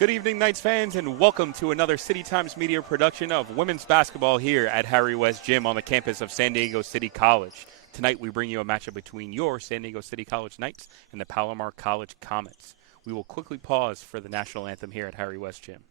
Good evening, Knights fans, and welcome to another City Times Media production of women's basketball here at Harry West Gym on the campus of San Diego City College. Tonight, we bring you a matchup between your San Diego City College Knights and the Palomar College Comets. We will quickly pause for the national anthem here at Harry West Gym.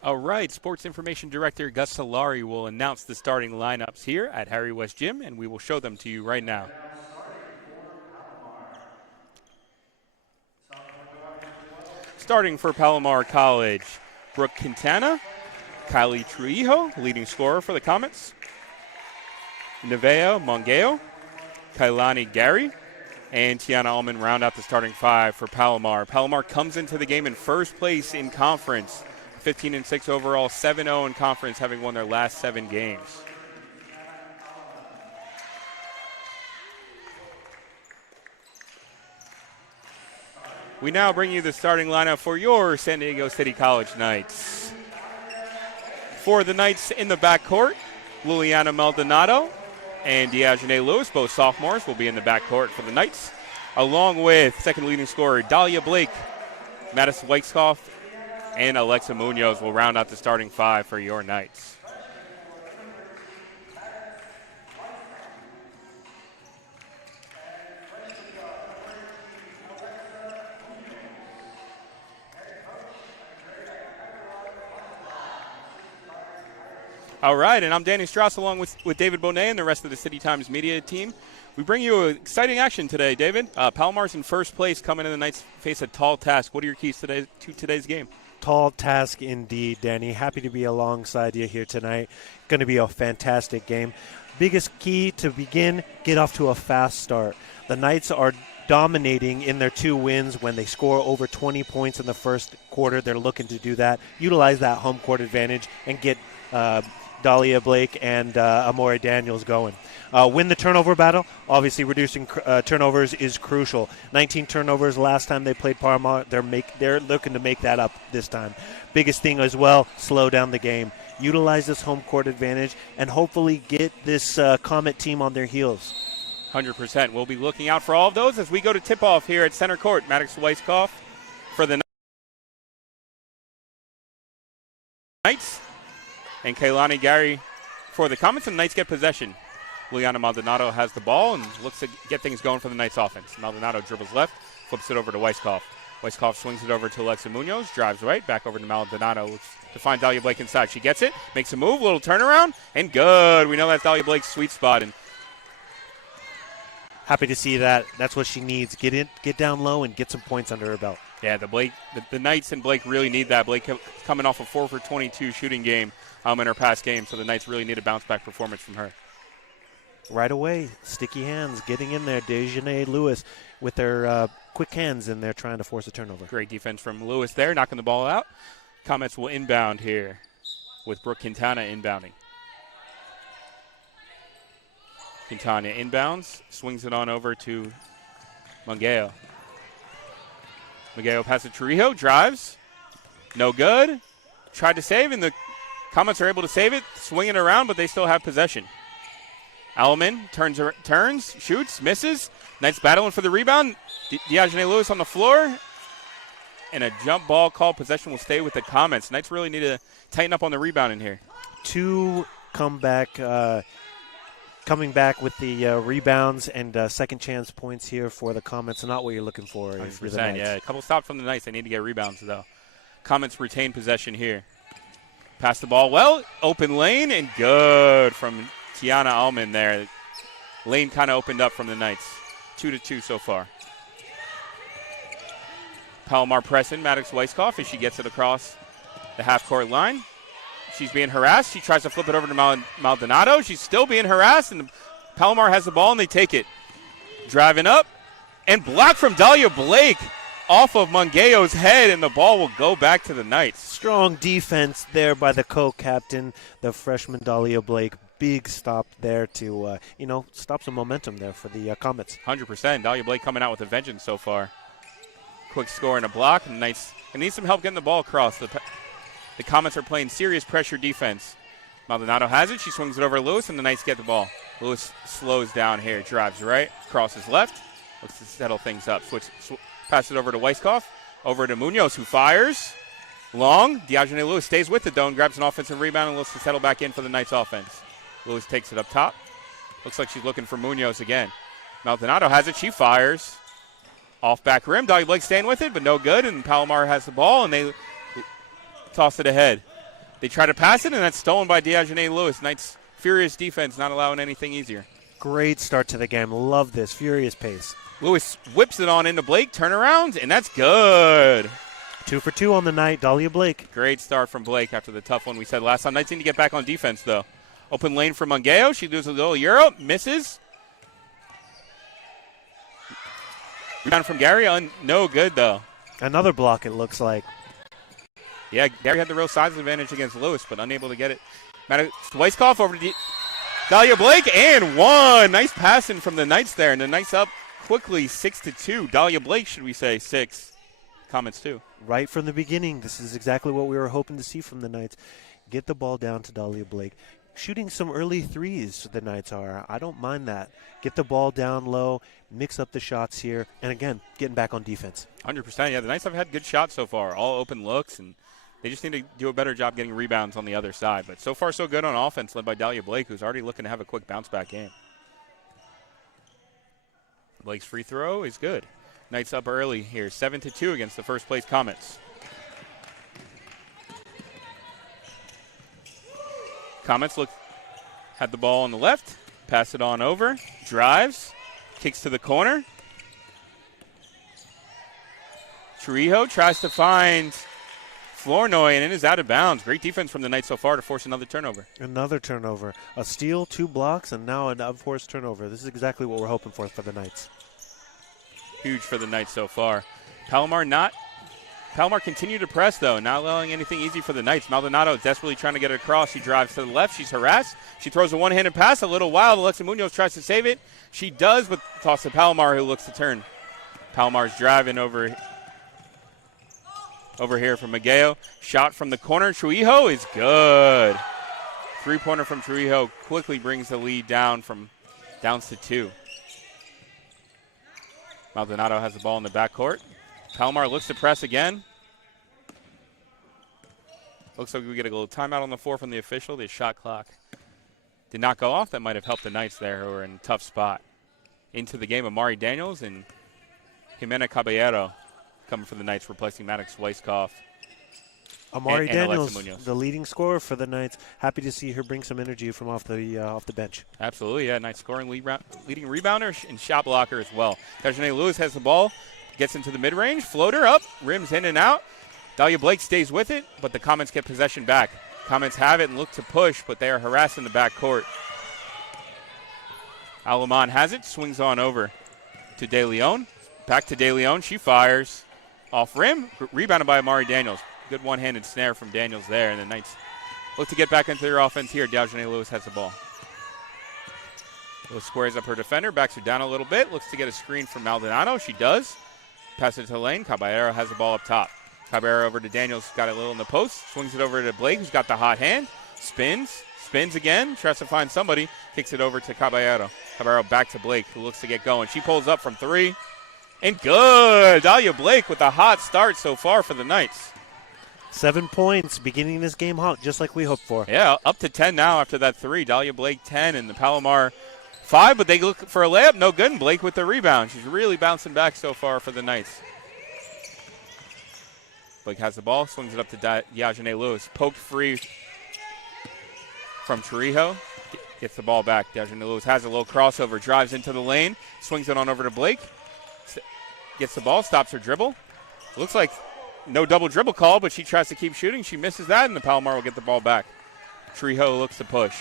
All right, Sports Information Director Gus Solari will announce the starting lineups here at Harry West Gym, and we will show them to you right now. Starting for Palomar College, Brooke Quintana, Kylie Trujillo, leading scorer for the Comets, Nevea Mongeo, Kailani Gary, and Tiana Allman round out the starting five for Palomar. Palomar comes into the game in first place in conference, 15-6 overall, 7-0 in conference, having won their last 7 games. We now bring you the starting lineup for your San Diego City College Knights. For the Knights in the backcourt, Liliana Maldonado and Diagene Lewis, both sophomores, will be in the backcourt for the Knights, along with second leading scorer Dahlia Blake, Matthysse Weiskopf, and Alexa Munoz will round out the starting five for your Knights. All right, and I'm Danny Straus along with David Bohnet and the rest of the City Times media team. We bring you exciting action today, David. Palomar's in first place, coming in. The Knights face a tall task. What are your keys to today's game? Tall task indeed, Danny. Happy to be alongside you here tonight. Going to be a fantastic game. Biggest key to begin, get off to a fast start. The Knights are dominating in their 2 wins when they score over 20 points in the first quarter. They're looking to do that, utilize that home court advantage, and get Dahlia Blake and Amore Daniels going. Win the turnover battle. Obviously, reducing turnovers is crucial. 19 turnovers last time they played Palomar. They're looking to make that up this time. Biggest thing as well, slow down the game. Utilize this home court advantage and hopefully get this Comet team on their heels. 100%. We'll be looking out for all of those as we go to tip-off here at center court. Matthysse Weiskopf for the Knights and Kailani Gary for the Comets, and the Knights get possession. Liliana Maldonado has the ball and looks to get things going for the Knights offense. Maldonado dribbles left, flips it over to Weiskopf. Weiskopf swings it over to Alexa Munoz, drives right, back over to Maldonado. Looks to find Dahlia Blake inside. She gets it, makes a move, little turnaround, and good. We know that's Dahlia Blake's sweet spot. And happy to see that. That's what she needs. Get down low and get some points under her belt. Yeah, the Knights and Blake really need that. Blake coming off a 4 for 22 shooting game in her past game, so the Knights really need a bounce-back performance from her. Right away, sticky hands, getting in there. Diagene Lewis with their quick hands in there trying to force a turnover. Great defense from Lewis there, knocking the ball out. Comets will inbound here with Brooke Quintana inbounding. Quintana inbounds, swings it on over to Mungeo. Mungeo passes to Trujillo, drives. No good. Tried to save, and the Comets are able to save it, swing it around, but they still have possession. Alleman turns, shoots, misses. Knights battling for the rebound. Diogene Lewis on the floor. And a jump ball call. Possession will stay with the Comets. Knights really need to tighten up on the rebound in here. Two coming back with the rebounds and second chance points here for the Comets. Not what you're looking for. 100%, yeah. A couple stops from the Knights. They need to get rebounds, though. Comets retain possession here. Pass the ball well. Open lane, and good from Tiana Allman there. Lane kind of opened up from the Knights. 2-2 so far. Palomar pressing Matthysse Weisskopf as she gets it across the half-court line. She's being harassed. She tries to flip it over to Maldonado. She's still being harassed, and Palomar has the ball, and they take it. Driving up, and blocked from Dahlia Blake off of Mungeo's head, and the ball will go back to the Knights. Strong defense there by the co-captain, the freshman Dahlia Blake. Big stop there to, stop some momentum there for the Comets. 100%. Dahlia Blake coming out with a vengeance so far. Quick score and a block. And Knights need some help getting the ball across. The Comets are playing serious pressure defense. Maldonado has it. She swings it over to Lewis, and the Knights get the ball. Lewis slows down here, drives right, crosses left, looks to settle things up. Pass it over to Weisskopf, over to Munoz, who fires. Long. Diogene Lewis stays with it, though, and grabs an offensive rebound and looks to settle back in for the Knights offense. Lewis takes it up top. Looks like she's looking for Munoz again. Maldonado has it. She fires. Off back rim. Dahlia Blake staying with it, but no good, and Palomar has the ball, and they toss it ahead. They try to pass it, and that's stolen by Diogene Lewis. Knights' furious defense not allowing anything easier. Great start to the game. Love this. Furious pace. Lewis whips it on into Blake. Turnaround, and that's good. 2 for 2 on the night. Dahlia Blake. Great start from Blake after the tough one we said last time. Knights need to get back on defense, though. Open lane for Mungeo. She does a little Euro. Misses. Rebound from Gary. No good, though. Another block, it looks like. Yeah, Gary had the real size advantage against Lewis, but unable to get it. Matthysse Weisskopf over to Dahlia Blake, and one. Nice passing from the Knights there, and the Knights up quickly 6-2. Dahlia Blake, should we say, 6. Comments, too. Right from the beginning, this is exactly what we were hoping to see from the Knights. Get the ball down to Dahlia Blake. Shooting some early threes, the Knights are. I don't mind that. Get the ball down low, mix up the shots here, and again, getting back on defense. 100%. Yeah, the Knights have had good shots so far, all open looks, and they just need to do a better job getting rebounds on the other side. But so far, so good on offense, led by Dahlia Blake, who's already looking to have a quick bounce-back game. Blake's free throw is good. Knights up early here, 7-2 against the first-place Comets. Comets had the ball on the left, pass it on over, drives, kicks to the corner. Trujillo tries to find Flournoy, and it is out of bounds. Great defense from the Knights so far to force another turnover. Another turnover. A steal, 2 blocks, and now an unforced turnover. This is exactly what we're hoping for the Knights. Huge for the Knights so far. Palomar continued to press, though, not allowing anything easy for the Knights. Maldonado desperately trying to get it across. She drives to the left. She's harassed. She throws a one-handed pass. A little wild. Alexa Munoz tries to save it. She does, but toss to Palomar, who looks to turn. Palomar's driving over here from Mungeo. Shot from the corner. Trujillo is good. Three-pointer from Trujillo quickly brings the lead down to 2. Maldonado has the ball in the backcourt. Palomar looks to press again. Looks like we get a little timeout on the floor from the official. The shot clock did not go off. That might have helped the Knights there, who are in a tough spot. Into the game, Amari Daniels and Jimena Caballero coming for the Knights, replacing Matthysse Weisskopf. Amari and Daniels, Alexa Munoz, the leading scorer for the Knights. Happy to see her bring some energy from off the bench. Absolutely, yeah. Knights scoring leading rebounder and shot blocker as well. Diogene Lewis has the ball, gets into the mid-range, floater up, rims in and out. Dahlia Blake stays with it, but the Comets get possession back. Comets have it and look to push, but they are harassed in the backcourt. Alamán has it, swings on over to De Leon. Back to De Leon, she fires. Off rim, rebounded by Amari Daniels. Good one-handed snare from Daniels there, and the Knights look to get back into their offense here. Dejanay Lewis has the ball. Lewis squares up her defender, backs her down a little bit, looks to get a screen from Maldonado. She does. Passes it to the lane. Caballero has the ball up top. Caballero over to Daniels, got it a little in the post, swings it over to Blake, who's got the hot hand, spins again, tries to find somebody, kicks it over to Caballero. Caballero back to Blake, who looks to get going. She pulls up from 3, and good. Dahlia Blake with a hot start so far for the Knights. 7 points, beginning this game hot, just like we hoped for. Yeah, up to 10 now after that 3. Dahlia Blake 10, and the Palomar 5, but they look for a layup. No good, and Blake with the rebound. She's really bouncing back so far for the Knights. Blake has the ball, swings it up to Dejanay Lewis. Poked free from Trujillo. Gets the ball back. Dejanay Lewis has a little crossover, drives into the lane, swings it on over to Blake. Gets the ball, stops her dribble. Looks like no double dribble call, but she tries to keep shooting. She misses that, and the Palomar will get the ball back. Trujillo looks to push.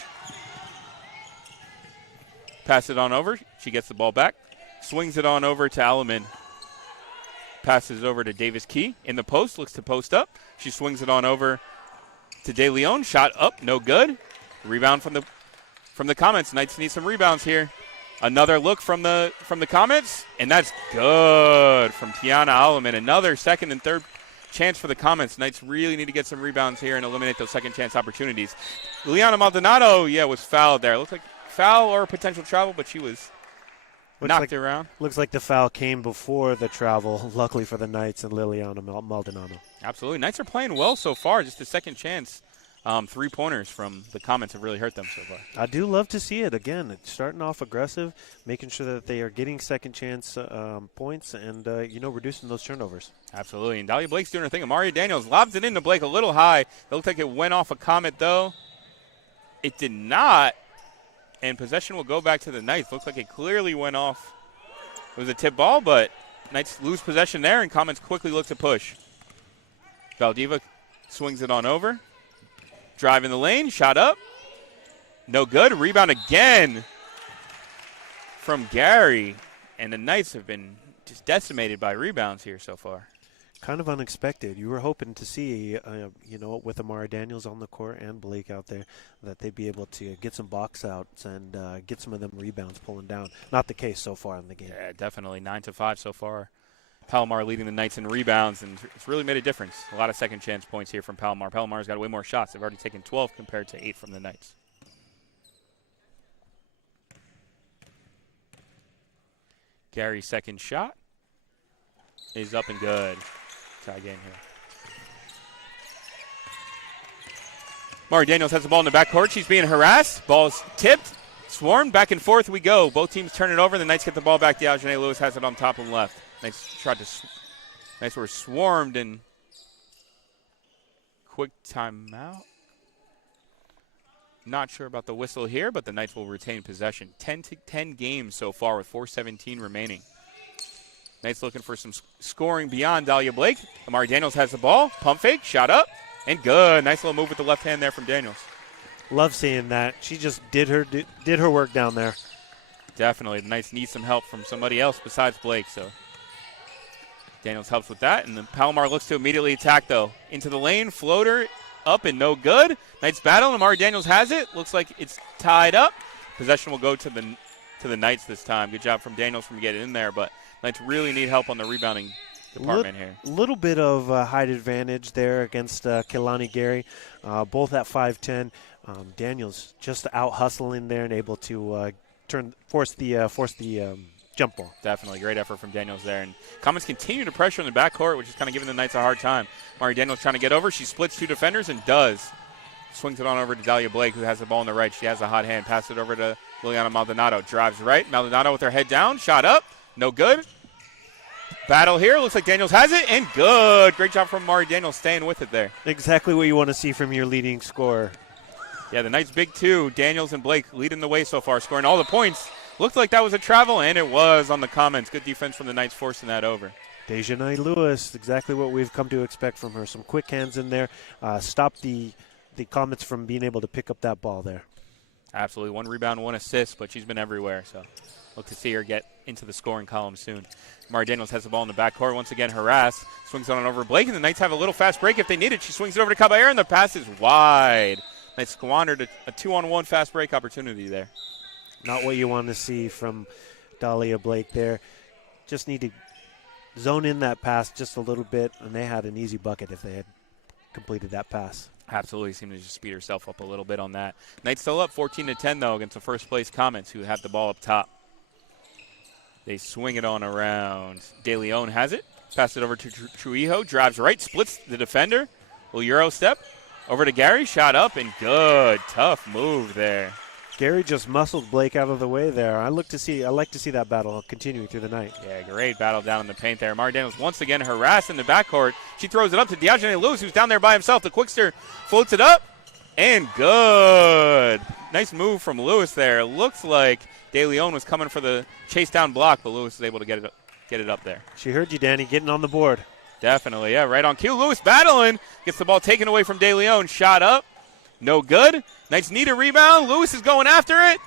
Pass it on over. She gets the ball back. Swings it on over to Alamin. Passes it over to Davis Key in the post. Looks to post up. She swings it on over to De Leon. Shot up. No good. Rebound from the Comets. Knights need some rebounds here. Another look from the Comets, and that's good from Tiana Alamin. Another second and third chance for the Comets. Knights really need to get some rebounds here and eliminate those second chance opportunities. Liliana Maldonado, was fouled there. Looks like foul or potential travel, but she was knocked around. Looks like the foul came before the travel, luckily for the Knights and Liliana Maldonado. Absolutely. Knights are playing well so far. Just a second chance. 3-pointers from the Comets have really hurt them so far. I do love to see it. Again, it's starting off aggressive, making sure that they are getting second chance points and, reducing those turnovers. Absolutely. And Dahlia Blake's doing her thing. Amaria Daniels lobs it into Blake a little high. It looked like it went off a Comet, though. It did not. And possession will go back to the Knights. Looks like it clearly went off. It was a tip ball, but Knights lose possession there, and Comets quickly look to push. Valdeva swings it on over. Drive in the lane, shot up. No good. Rebound again from Gary. And the Knights have been just decimated by rebounds here so far. Kind of unexpected. You were hoping to see, with Amara Daniels on the court and Blake out there, that they'd be able to get some box outs and get some of them rebounds pulling down. Not the case so far in the game. Yeah, definitely. 9-5 so far. Palomar leading the Knights in rebounds, and it's really made a difference. A lot of second chance points here from Palomar. Palomar's got way more shots. They've already taken 12 compared to 8 from the Knights. Gary's second shot is up and good. Tie game here. Mari Daniels has the ball in the backcourt. She's being harassed. Ball's tipped. Swarmed. Back and forth we go. Both teams turn it over. The Knights get the ball back. Dejanay Lewis has it on top and left. Knights were swarmed and quick timeout. Not sure about the whistle here, but the Knights will retain possession. 10 games so far with 4:17 remaining. Knights looking for some scoring beyond Dahlia Blake. Amari Daniels has the ball. Pump fake, shot up, and good. Nice little move with the left hand there from Daniels. Love seeing that. She just did her work down there. Definitely. The Knights need some help from somebody else besides Blake, so Daniels helps with that. And the Palomar looks to immediately attack, though. Into the lane, floater, up and no good. Knights battle, and Amari Daniels has it. Looks like it's tied up. Possession will go to the Knights this time. Good job from Daniels from getting in there, but Knights really need help on the rebounding department here. A little bit of height advantage there against Kehlani Gary, both at 5'10". Daniels just out hustling there and able to force the jump ball. Definitely. Great effort from Daniels there. And Comets continue to pressure in the backcourt, which is kind of giving the Knights a hard time. Mari Daniels trying to get over. She splits 2 defenders and does. Swings it on over to Dahlia Blake, who has the ball on the right. She has a hot hand. Pass it over to Liliana Maldonado. Drives right. Maldonado with her head down. Shot up. No good. Battle here. Looks like Daniels has it. And good. Great job from Mari Daniels staying with it there. Exactly what you want to see from your leading scorer. Yeah, the Knights' big two, Daniels and Blake, leading the way so far, scoring all the points. Looked like that was a travel, and it was on the Comets. Good defense from the Knights forcing that over. Dejanay Lewis, exactly what we've come to expect from her. Some quick hands in there. Stopped the Comets from being able to pick up that ball there. Absolutely. 1 rebound, 1 assist, but she's been everywhere. So look to see her get into the scoring column soon. Mari Daniels has the ball in the backcourt. Once again, harassed. Swings on over Blake, and the Knights have a little fast break if they need it. She swings it over to Caballero, and the pass is wide. They squandered a 2-on-1 fast break opportunity there. Not what you want to see from Dahlia Blake there. Just need to zone in that pass just a little bit, and they had an easy bucket if they had completed that pass. Absolutely seemed to just speed herself up a little bit on that. Knights still up 14-10, though, against the first-place Comets, who have the ball up top. They swing it on around. De Leon has it. Pass it over to Trujillo. Drives right, splits the defender. Little Euro step. Over to Gary. Shot up, and good. Tough move there. Gary just muscled Blake out of the way there. I like to see that battle continuing through the night. Yeah, great battle down in the paint there. Mari Daniels once again harassed in the backcourt. She throws it up to Diogene Lewis, who's down there by himself. The quickster floats it up, and good. Nice move from Lewis there. Looks like De Leon was coming for the chase down block, but Lewis was able to get it up there. She heard you, Danny, getting on the board. Definitely, yeah, right on cue. Lewis battling. Gets the ball taken away from De Leon. Shot up. No good. Knights need a rebound. Lewis is going after it.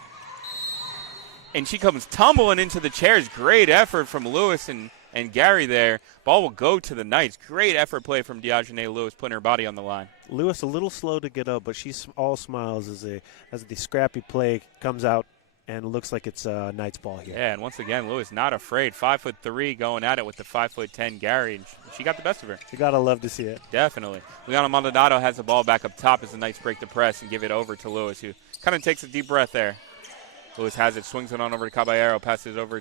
And she comes tumbling into the chairs. Great effort from Lewis and Gary there. Ball will go to the Knights. Great effort play from Diogene Lewis, putting her body on the line. Lewis a little slow to get up, but she's all smiles as the scrappy play comes out, and it looks like it's Knights ball here. Yeah, and once again, Lewis not afraid. 5'3", going at it with the 5'10" Gary, and she got the best of her. You gotta love to see it. Definitely. Liana Maldonado has the ball back up top as the Knights break the press and give it over to Lewis, who kind of takes a deep breath there. Lewis has it, swings it on over to Caballero, passes it over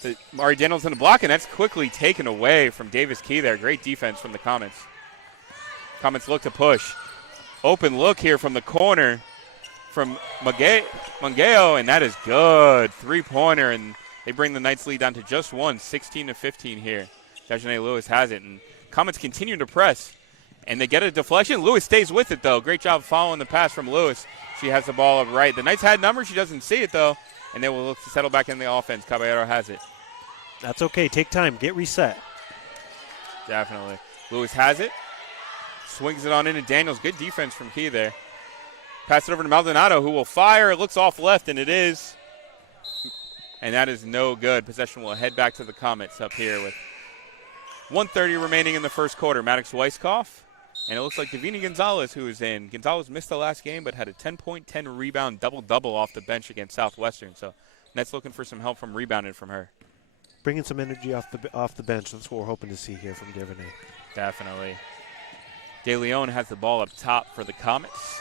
to Mari Daniels in the block, and that's quickly taken away from Davis Key there. Great defense from the Comets. Comets look to push. Open look here from the corner from Mangeo, and that is good. Three-pointer, and they bring the Knights lead down to just one, 16-15 here. Diogene Lewis has it, and Comets continue to press, and they get a deflection. Lewis stays with it, though. Great job following the pass from Lewis. She has the ball up right. The Knights had numbers. She doesn't see it, though, and they will look to settle back in the offense. Caballero has it. That's okay. Take time. Get reset. Definitely. Lewis has it. Swings it on into Daniels. Good defense from Key there. Pass it over to Maldonado, who will fire. It looks off left, and it is. And that is no good. Possession will head back to the Comets up here with 1:30 remaining in the first quarter. Maddox Weiskopf. And it looks like Davina Gonzalez, who is in. Gonzalez missed the last game, but had a 10-point, 10-rebound double-double off the bench against Southwestern. So Nets looking for some help from rebounding from her. Bringing some energy off the bench. That's what we're hoping to see here from Devaney. Definitely. De Leon has the ball up top for the Comets.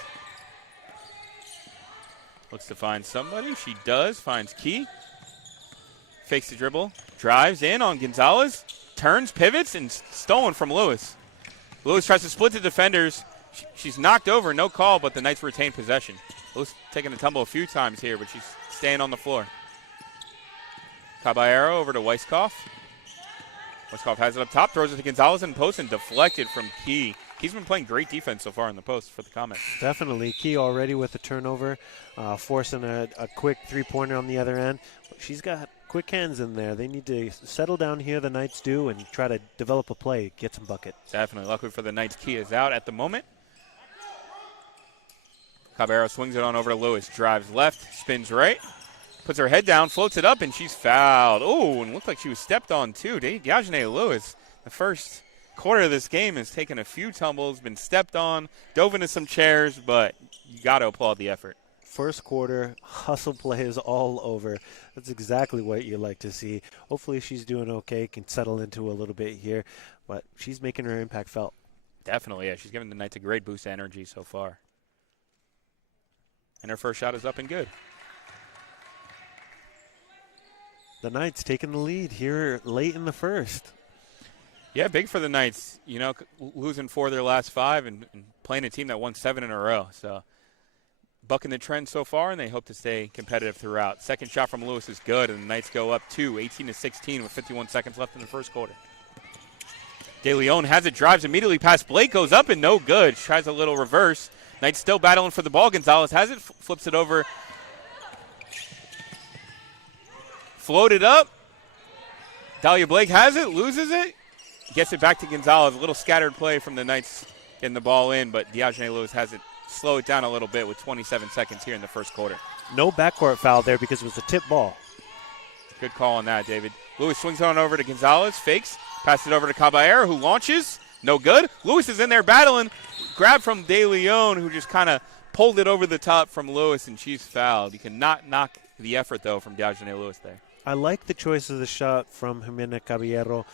Looks to find somebody. She does. Finds Key. Fakes the dribble. Drives in on Gonzalez. Turns, pivots, and stolen from Lewis. Lewis tries to split the defenders. She's knocked over. No call, but the Knights retain possession. Lewis taking a tumble a few times here, but she's staying on the floor. Caballero over to Weiskopf. Weiskopf has it up top. Throws it to Gonzalez in post and deflected from Key. He's been playing great defense so far in the post for the Comets. Definitely. Key already with the turnover, forcing a quick three-pointer on the other end. She's got quick hands in there. They need to settle down here, the Knights do, and try to develop a play, get some buckets. Definitely. Luckily for the Knights, Key is out at the moment. Caballero swings it on over to Lewis. Drives left, spins right, puts her head down, floats it up, and she's fouled. Oh, and looked like she was stepped on too. Diogene Lewis, the first quarter of this game, has taken a few tumbles, been stepped on, dove into some chairs, but you got to applaud the effort. First quarter, hustle plays all over. That's exactly what you like to see. Hopefully she's doing okay, can settle into a little bit here, but she's making her impact felt. Definitely, yeah. She's giving the Knights a great boost of energy so far. And her first shot is up and good. The Knights taking the lead here late in the first. Yeah, big for the Knights. You know, losing 4 of their last 5 and playing a team that won 7 in a row. So bucking the trend so far, and they hope to stay competitive throughout. Second shot from Lewis is good, and the Knights go up 2, 18-16 with 51 seconds left in the first quarter. De Leon has it, drives immediately past Blake, goes up and no good. Tries a little reverse. Knights still battling for the ball. Gonzalez has it, flips it over. Floated up. Dahlia Blake has it, loses it. Gets it back to Gonzalez. A little scattered play from the Knights getting the ball in, but Diogene Lewis has it. Slow it down a little bit with 27 seconds here in the first quarter. No backcourt foul there because it was a tip ball. Good call on that, David. Lewis swings on over to Gonzalez, fakes, passes it over to Caballero, who launches. No good. Lewis is in there battling. Grab from De Leon, who just kind of pulled it over the top from Lewis, and she's fouled. You cannot knock the effort, though, from Diogene Lewis there. I like the choice of the shot from Jimena Caballero.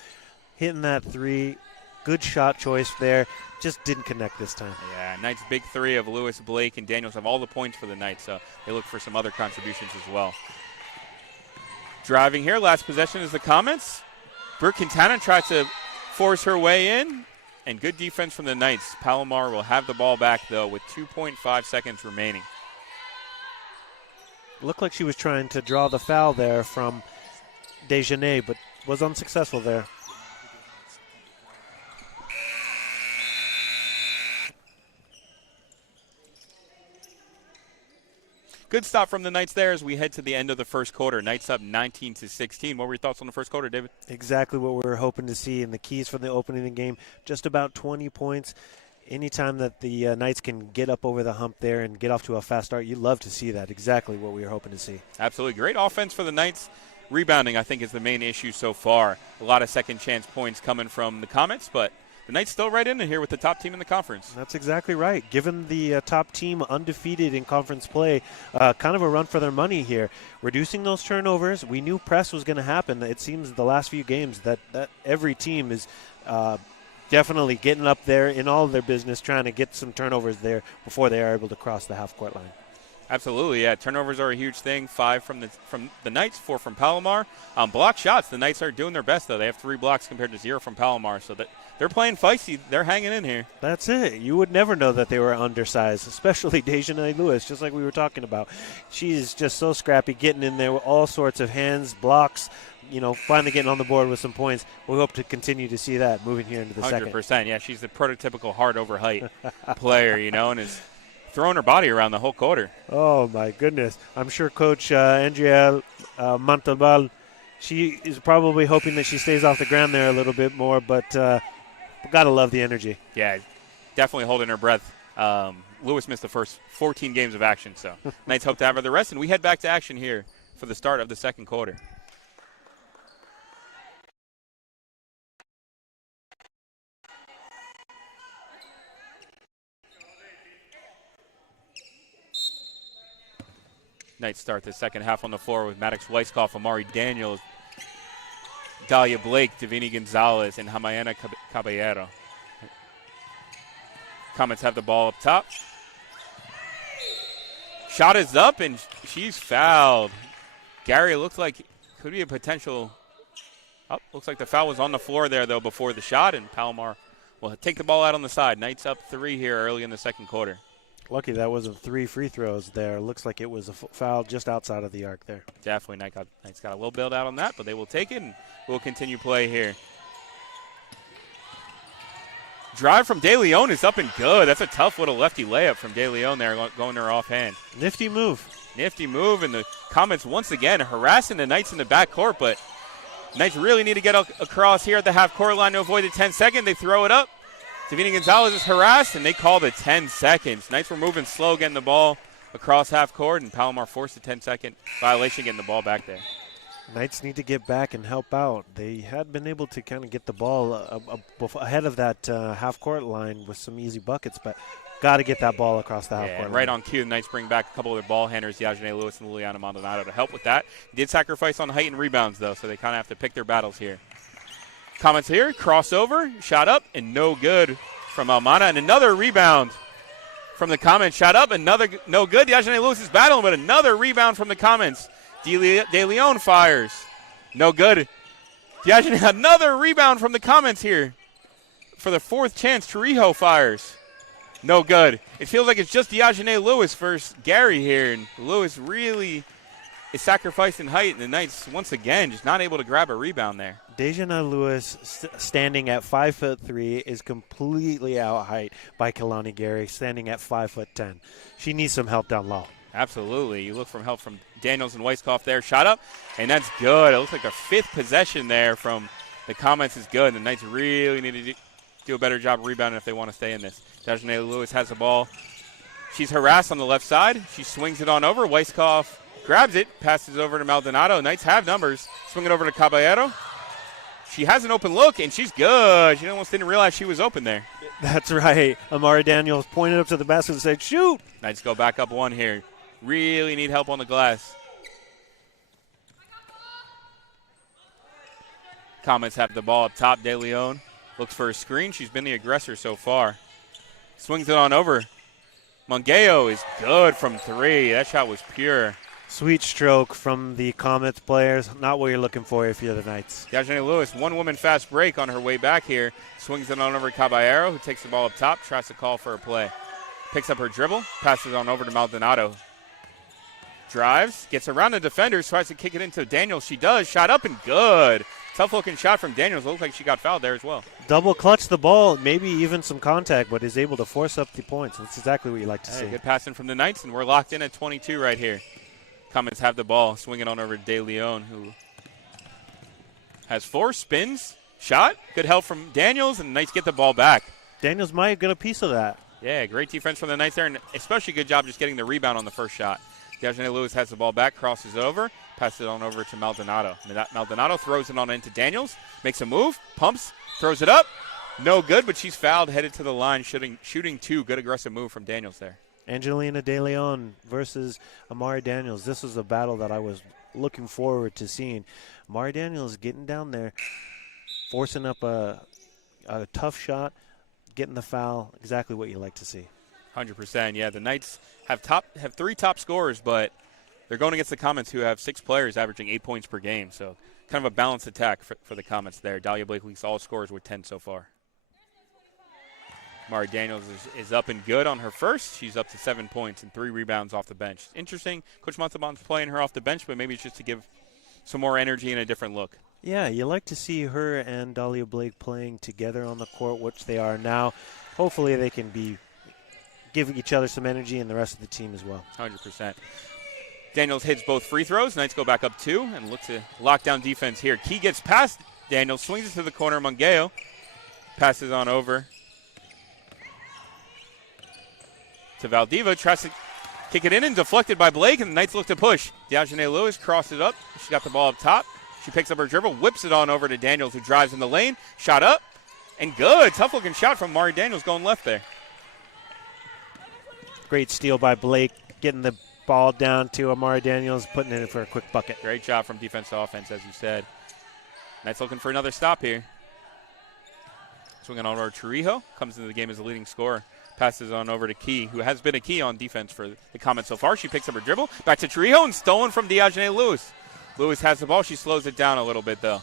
Hitting that three, good shot choice there. Just didn't connect this time. Yeah, Knights' big three of Lewis, Blake, and Daniels have all the points for the Knights, so they look for some other contributions as well. Driving here, last possession is the Comets. Brooke Quintana tries to force her way in, and good defense from the Knights. Palomar will have the ball back, though, with 2.5 seconds remaining. Looked like she was trying to draw the foul there from Desjardins, but was unsuccessful there. Good stop from the Knights there as we head to the end of the first quarter. Knights up 19-16. What were your thoughts on the first quarter, David? Exactly what we were hoping to see, and the keys from the opening of the game, just about 20 points. Anytime that the Knights can get up over the hump there and get off to a fast start, you love to see that. Exactly what we were hoping to see. Absolutely. Great offense for the Knights. Rebounding, I think, is the main issue so far. A lot of second chance points coming from the Comets, but the Knights still right in here with the top team in the conference. That's exactly right. Given the top team undefeated in conference play, kind of a run for their money here. Reducing those turnovers, we knew press was going to happen. It seems the last few games that every team is definitely getting up there in all of their business, trying to get some turnovers there before they are able to cross the half-court line. Absolutely, yeah. Turnovers are a huge thing. 5 from the Knights, 4 from Palomar. Block shots, the Knights are doing their best, though. They have 3 blocks compared to 0 from Palomar, so they're playing feisty. They're hanging in here. That's it. You would never know that they were undersized, especially Desjardins Lewis, just like we were talking about. She is just so scrappy, getting in there with all sorts of hands, blocks, finally getting on the board with some points. We hope to continue to see that moving here into the 100%, second. 100%, yeah. She's the prototypical hard over height player, and is throwing her body around the whole quarter. Oh, my goodness. I'm sure Coach Andrea Montalbal, she is probably hoping that she stays off the ground there a little bit more, but got to love the energy. Yeah, definitely holding her breath. Lewis missed the first 14 games of action, so Knights hope to have her the rest, and we head back to action here for the start of the second quarter. Knights start the second half on the floor with Maddox Weiskopf, Amari Daniels, Dahlia Blake, Davini Gonzalez, and Jimena Caballero. Comets have the ball up top. Shot is up, and she's fouled. Gary, looks like could be a potential. Oh, looks like the foul was on the floor there, though, before the shot, and Palomar will take the ball out on the side. Knights up 3 here early in the second quarter. Lucky that wasn't 3 free throws there. Looks like it was a foul just outside of the arc there. Definitely. Knights got a little build out on that, but they will take it, and we'll continue play here. Drive from De Leon is up and good. That's a tough little lefty layup from De Leon there, going to her offhand. Nifty move. Nifty move, and the Comets once again harassing the Knights in the backcourt, but Knights really need to get across here at the half-court line to avoid the 10-second. They throw it up. Davini Gonzalez is harassed, and they call the 10 seconds. Knights were moving slow, getting the ball across half court, and Palomar forced a 10-second violation, getting the ball back there. Knights need to get back and help out. They had been able to kind of get the ball ahead of that half-court line with some easy buckets, but got to get that ball across the half-court line. Right on cue, the Knights bring back a couple of their ball handlers, Diogene Lewis and Liliana Maldonado, to help with that. Did sacrifice on height and rebounds, though, so they kind of have to pick their battles here. Comments here, crossover, shot up, and no good from Almana. And another rebound from the Comets. Shot up, another no good. Diogene Lewis is battling, but another rebound from the Comets. De Leon fires. No good. Diogene, another rebound from the Comets here. For the 4th chance, Torrijos fires. No good. It feels like it's just Diogene Lewis versus Gary here, and Lewis really is sacrificing height, and the Knights, once again, just not able to grab a rebound there. Desjardins Lewis, standing at 5'3", is completely out height by Kalani Gary, standing at 5'10". She needs some help down low. Absolutely. You look for help from Daniels and Weiskopf there. Shot up, and that's good. It looks like the 5th possession there from the Comets is good. The Knights really need to do a better job rebounding if they want to stay in this. Diogene Lewis has the ball. She's harassed on the left side. She swings it on over. Weiskopf grabs it, passes over to Maldonado. Knights have numbers. Swing it over to Caballero. She has an open look, and she's good. She almost didn't realize she was open there. That's right. Amari Daniels pointed up to the basket and said, shoot. Knights go back up 1 here. Really need help on the glass. Comets have the ball up top. De Leon looks for a screen. She's been the aggressor so far. Swings it on over. Mongeyo is good from 3. That shot was pure. Sweet stroke from the Comets players. Not what you're looking for if you're the Knights. Yajane Lewis, 1-woman fast break on her way back here. Swings it on over to Caballero, who takes the ball up top, tries to call for a play. Picks up her dribble, passes on over to Maldonado. Drives, gets around the defenders, tries to kick it into Daniels. She does. Shot up and good. Tough-looking shot from Daniels. Looks like she got fouled there as well. Double clutch the ball, maybe even some contact, but is able to force up the points. That's exactly what you like to see. Good passing from the Knights, and we're locked in at 22 right here. Comets have the ball, swinging on over to De Leon, who has 4 spins. Shot, good help from Daniels, and the Knights get the ball back. Daniels might get a piece of that. Yeah, great defense from the Knights there, and especially good job just getting the rebound on the first shot. Yajane Lewis has the ball back, crosses it over, passes it on over to Maldonado. Maldonado throws it on into Daniels, makes a move, pumps, throws it up. No good, but she's fouled, headed to the line, shooting 2. Good aggressive move from Daniels there. Angelina De Leon versus Amari Daniels. This was a battle that I was looking forward to seeing. Amari Daniels getting down there, forcing up a tough shot, getting the foul. Exactly what you like to see. 100%. Yeah, the Knights have 3 top scorers, but they're going against the Comets, who have 6 players averaging 8 points per game. So kind of a balanced attack for the Comets there. Dahlia Blakely's all scorers with 10 so far. Amari Daniels is up and good on her first. She's up to 7 points and 3 rebounds off the bench. Interesting. Coach Montalban's playing her off the bench, but maybe it's just to give some more energy and a different look. Yeah, you like to see her and Dahlia Blake playing together on the court, which they are now. Hopefully they can give each other some energy and the rest of the team as well. 100%. Daniels hits both free throws. Knights go back up 2 and look to lock down defense here. Key gets past Daniels, swings it to the corner. Mongeyo passes on over to Valdiva, tries to kick it in and deflected by Blake, and the Knights look to push. Diagene Lewis crossed it up. She got the ball up top. She picks up her dribble, whips it on over to Daniels, who drives in the lane. Shot up, and good. Tough-looking shot from Mari Daniels going left there. Great steal by Blake, getting the ball down to Amari Daniels, putting it in for a quick bucket. Great job from defense to offense, as you said. Knights looking for another stop here. Swinging on over to Trujillo, comes into the game as a leading scorer. Passes on over to Key, who has been a key on defense for the Comets so far. She picks up her dribble. Back to Trujillo and stolen from Diagene Lewis. Lewis has the ball. She slows it down a little bit, though.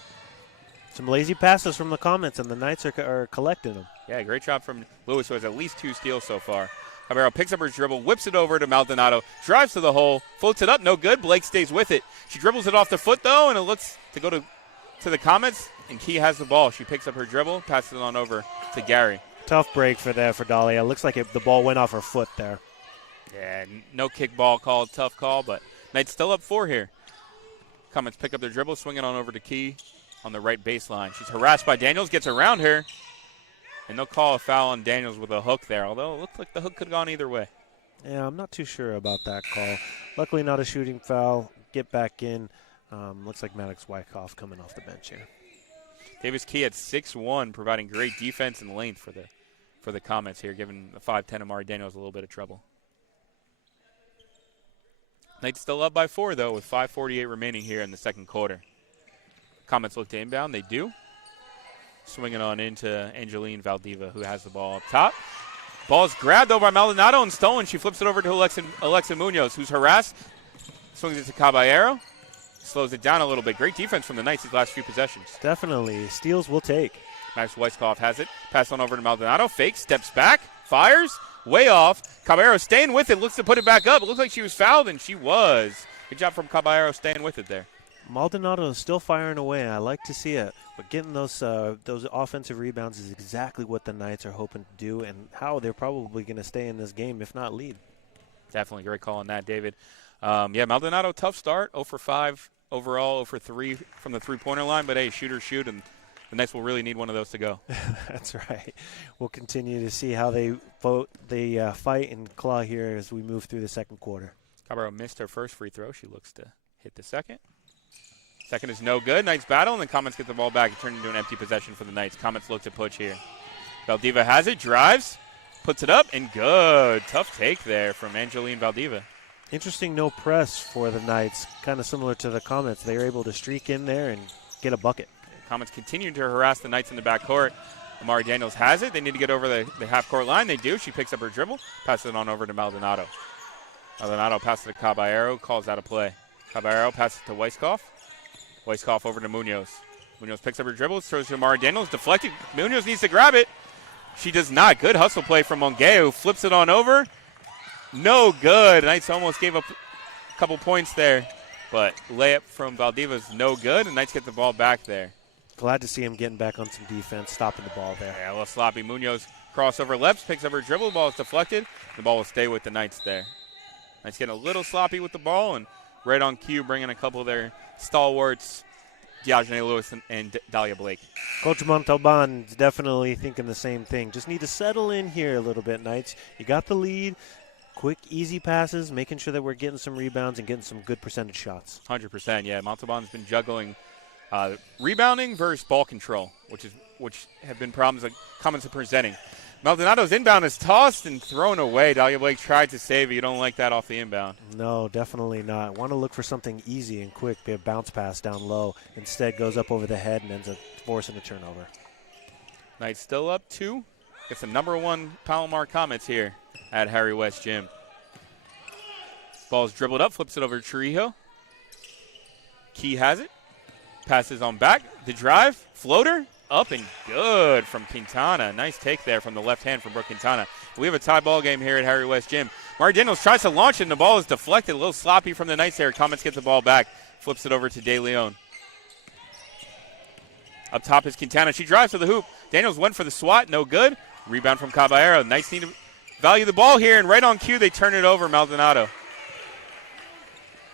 Some lazy passes from the Comets, and the Knights are collecting them. Yeah, great job from Lewis, who has at least 2 steals so far. Caballero picks up her dribble, whips it over to Maldonado, drives to the hole, floats it up, no good. Blake stays with it. She dribbles it off the foot, though, and it looks to go to the Comets, and Key has the ball. She picks up her dribble, passes it on over to Gary. Tough break for Dahlia. Looks like the ball went off her foot there. Yeah, no kick ball called, tough call, but Knights still up 4 here. Comets pick up their dribble, swing it on over to Key on the right baseline. She's harassed by Daniels, gets around her, and they'll call a foul on Daniels with a hook there, although it looked like the hook could have gone either way. Yeah, I'm not too sure about that call. Luckily not a shooting foul. Get back in. Looks like Maddox Wyckoff coming off the bench here. Davis Key at 6'1", providing great defense and length for the Comets here, giving the 5'10" Amari Daniels a little bit of trouble. Knights still up by 4, though, with 5:48 remaining here in the second quarter. Comets look to inbound. They do. Swinging on into Angeline Valdiva, who has the ball up top. Ball's grabbed over by Maldonado and stolen. She flips it over to Alexa Munoz, who's harassed. Swings it to Caballero. Slows it down a little bit. Great defense from the Knights these last few possessions. Definitely. Steals will take. Max Weiskopf has it. Pass on over to Maldonado. Fake. Steps back. Fires. Way off. Caballero staying with it. Looks to put it back up. It looks like she was fouled, and she was. Good job from Caballero staying with it there. Maldonado is still firing away. I like to see it. But getting those offensive rebounds is exactly what the Knights are hoping to do and how they're probably going to stay in this game, if not lead. Definitely great call on that, David. Maldonado, tough start. 0 for 5 overall, 0 for 3 from the three-pointer line. But, hey, shoot, and the Knights will really need one of those to go. That's right. We'll continue to see how they fight and claw here as we move through the second quarter. Caballero missed her first free throw. She looks to hit the second. Second is no good. Knights battle, and the Comets get the ball back and turn into an empty possession for the Knights. Comets look to push here. Valdiva has it, drives, puts it up, and good. Tough take there from Angeline Valdiva. Interesting no press for the Knights, kind of similar to the Comets. They were able to streak in there and get a bucket. Comets continue to harass the Knights in the backcourt. Amari Daniels has it. They need to get over the half-court line. They do. She picks up her dribble, passes it on over to Maldonado. Maldonado passes to Caballero, calls out a play. Caballero passes to Weisskopf. Weisskopf over to Munoz. Munoz picks up her dribble, throws to Amari Daniels, deflected. Munoz needs to grab it. She does not. Good hustle play from Mongeo. Flips it on over. No good. Knights almost gave up a couple points there, but layup from Valdiva is no good, and Knights get the ball back there. Glad to see him getting back on some defense, stopping the ball there. Yeah, a little sloppy. Munoz crossover left, picks up her dribble. The ball is deflected. The ball will stay with the Knights there. Knights getting a little sloppy with the ball, and right on cue, bringing a couple of their stalwarts, Diogene Lewis and Dahlia Blake. Coach Montalban is definitely thinking the same thing. Just need to settle in here a little bit, Knights. You got the lead. Quick, easy passes, making sure that we're getting some rebounds and getting some good percentage shots. 100%, yeah. Montalban's been juggling rebounding versus ball control, which have been problems that Comets are presenting. Maldonado's inbound is tossed and thrown away. Dahlia Blake tried to save it. You don't like that off the inbound. No, definitely not. Want to look for something easy and quick. Be a bounce pass down low. Instead, goes up over the head and ends up forcing a turnover. Knights still up 2. Gets the number 1 Palomar Comets here at Harry West Gym. Ball's dribbled up, flips it over to Trujillo. Key has it. Passes on back. The drive. Floater. Up and good from Quintana. Nice take there from the left hand from Brooke Quintana. We have a tie ball game here at Harry West Gym. Mari Daniels tries to launch it, and the ball is deflected. A little sloppy from the Knights there. Comets get the ball back. Flips it over to De Leon. Up top is Quintana. She drives to the hoop. Daniels went for the swat. No good. Rebound from Caballero. Knights need to value the ball here, and right on cue, they turn it over. Maldonado.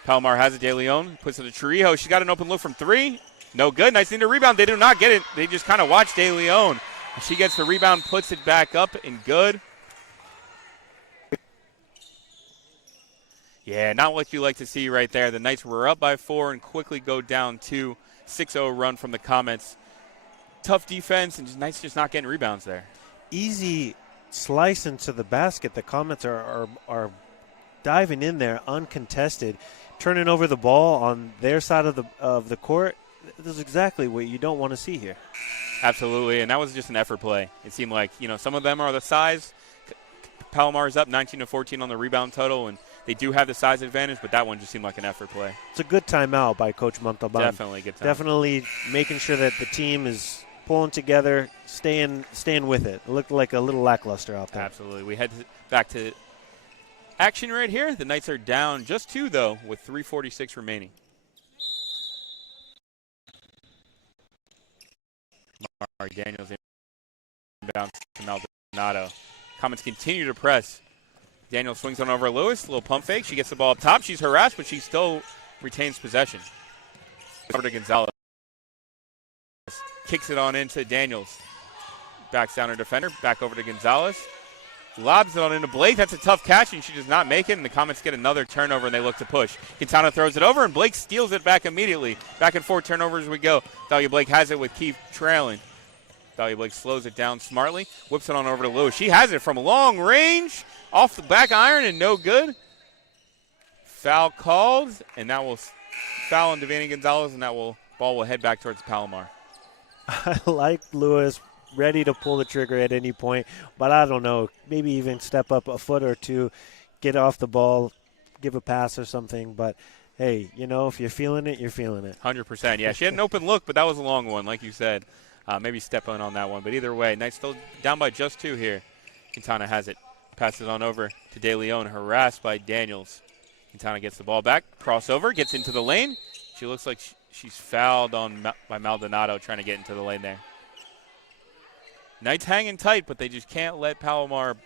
Palomar has it. De Leon puts it to Trujillo. She's got an open look from 3. No good. Knights need a rebound. They do not get it. They just kind of watch De Leon. She gets the rebound, puts it back up, and good. Yeah, not what you like to see right there. The Knights were up by 4 and quickly go down 2. 6-0 run from the Comets. Tough defense, and Knights just not getting rebounds there. Easy slice into the basket. The Comets are diving in there uncontested, turning over the ball on their side of the court. This is exactly what you don't want to see here. Absolutely, and that was just an effort play. It seemed like, some of them are the size. Palomar's up 19-14 on the rebound total, and they do have the size advantage, but that one just seemed like an effort play. It's a good timeout by Coach Montalban. Definitely a good time. Definitely making sure that the team is pulling together, staying with it. It looked like a little lackluster out there. Absolutely. We head back to action right here. The Knights are down just 2, though, with 3:46 remaining. Mari Daniels inbounds to Maldonado. Comets continue to press. Daniels swings on over Lewis. A little pump fake. She gets the ball up top. She's harassed, but she still retains possession. Over to Gonzalez. Kicks it on into Daniels. Backs down her defender. Back over to Gonzalez. Lobs it on into Blake. That's a tough catch, and she does not make it, and the Comets get another turnover, and they look to push. Quintana throws it over, and Blake steals it back immediately. Back and forth turnovers we go. Dahlia Blake has it with Keith trailing. Dahlia Blake slows it down smartly, whips it on over to Lewis. She has it from long range, off the back iron, and no good. Foul called, and that will foul on Devaney Gonzalez, and ball will head back towards Palomar. I like Lewis ready to pull the trigger at any point, but I don't know, maybe even step up a foot or 2, get off the ball, give a pass or something. But, hey, if you're feeling it, you're feeling it. 100%. Yeah, she had an open look, but that was a long one, like you said. Maybe step on that one. But either way, Knights still down by just 2 here. Quintana has it. Passes on over to De Leon, harassed by Daniels. Quintana gets the ball back. Crossover, gets into the lane. She looks like she's fouled by Maldonado trying to get into the lane there. Knights hanging tight, but they just can't let Palomar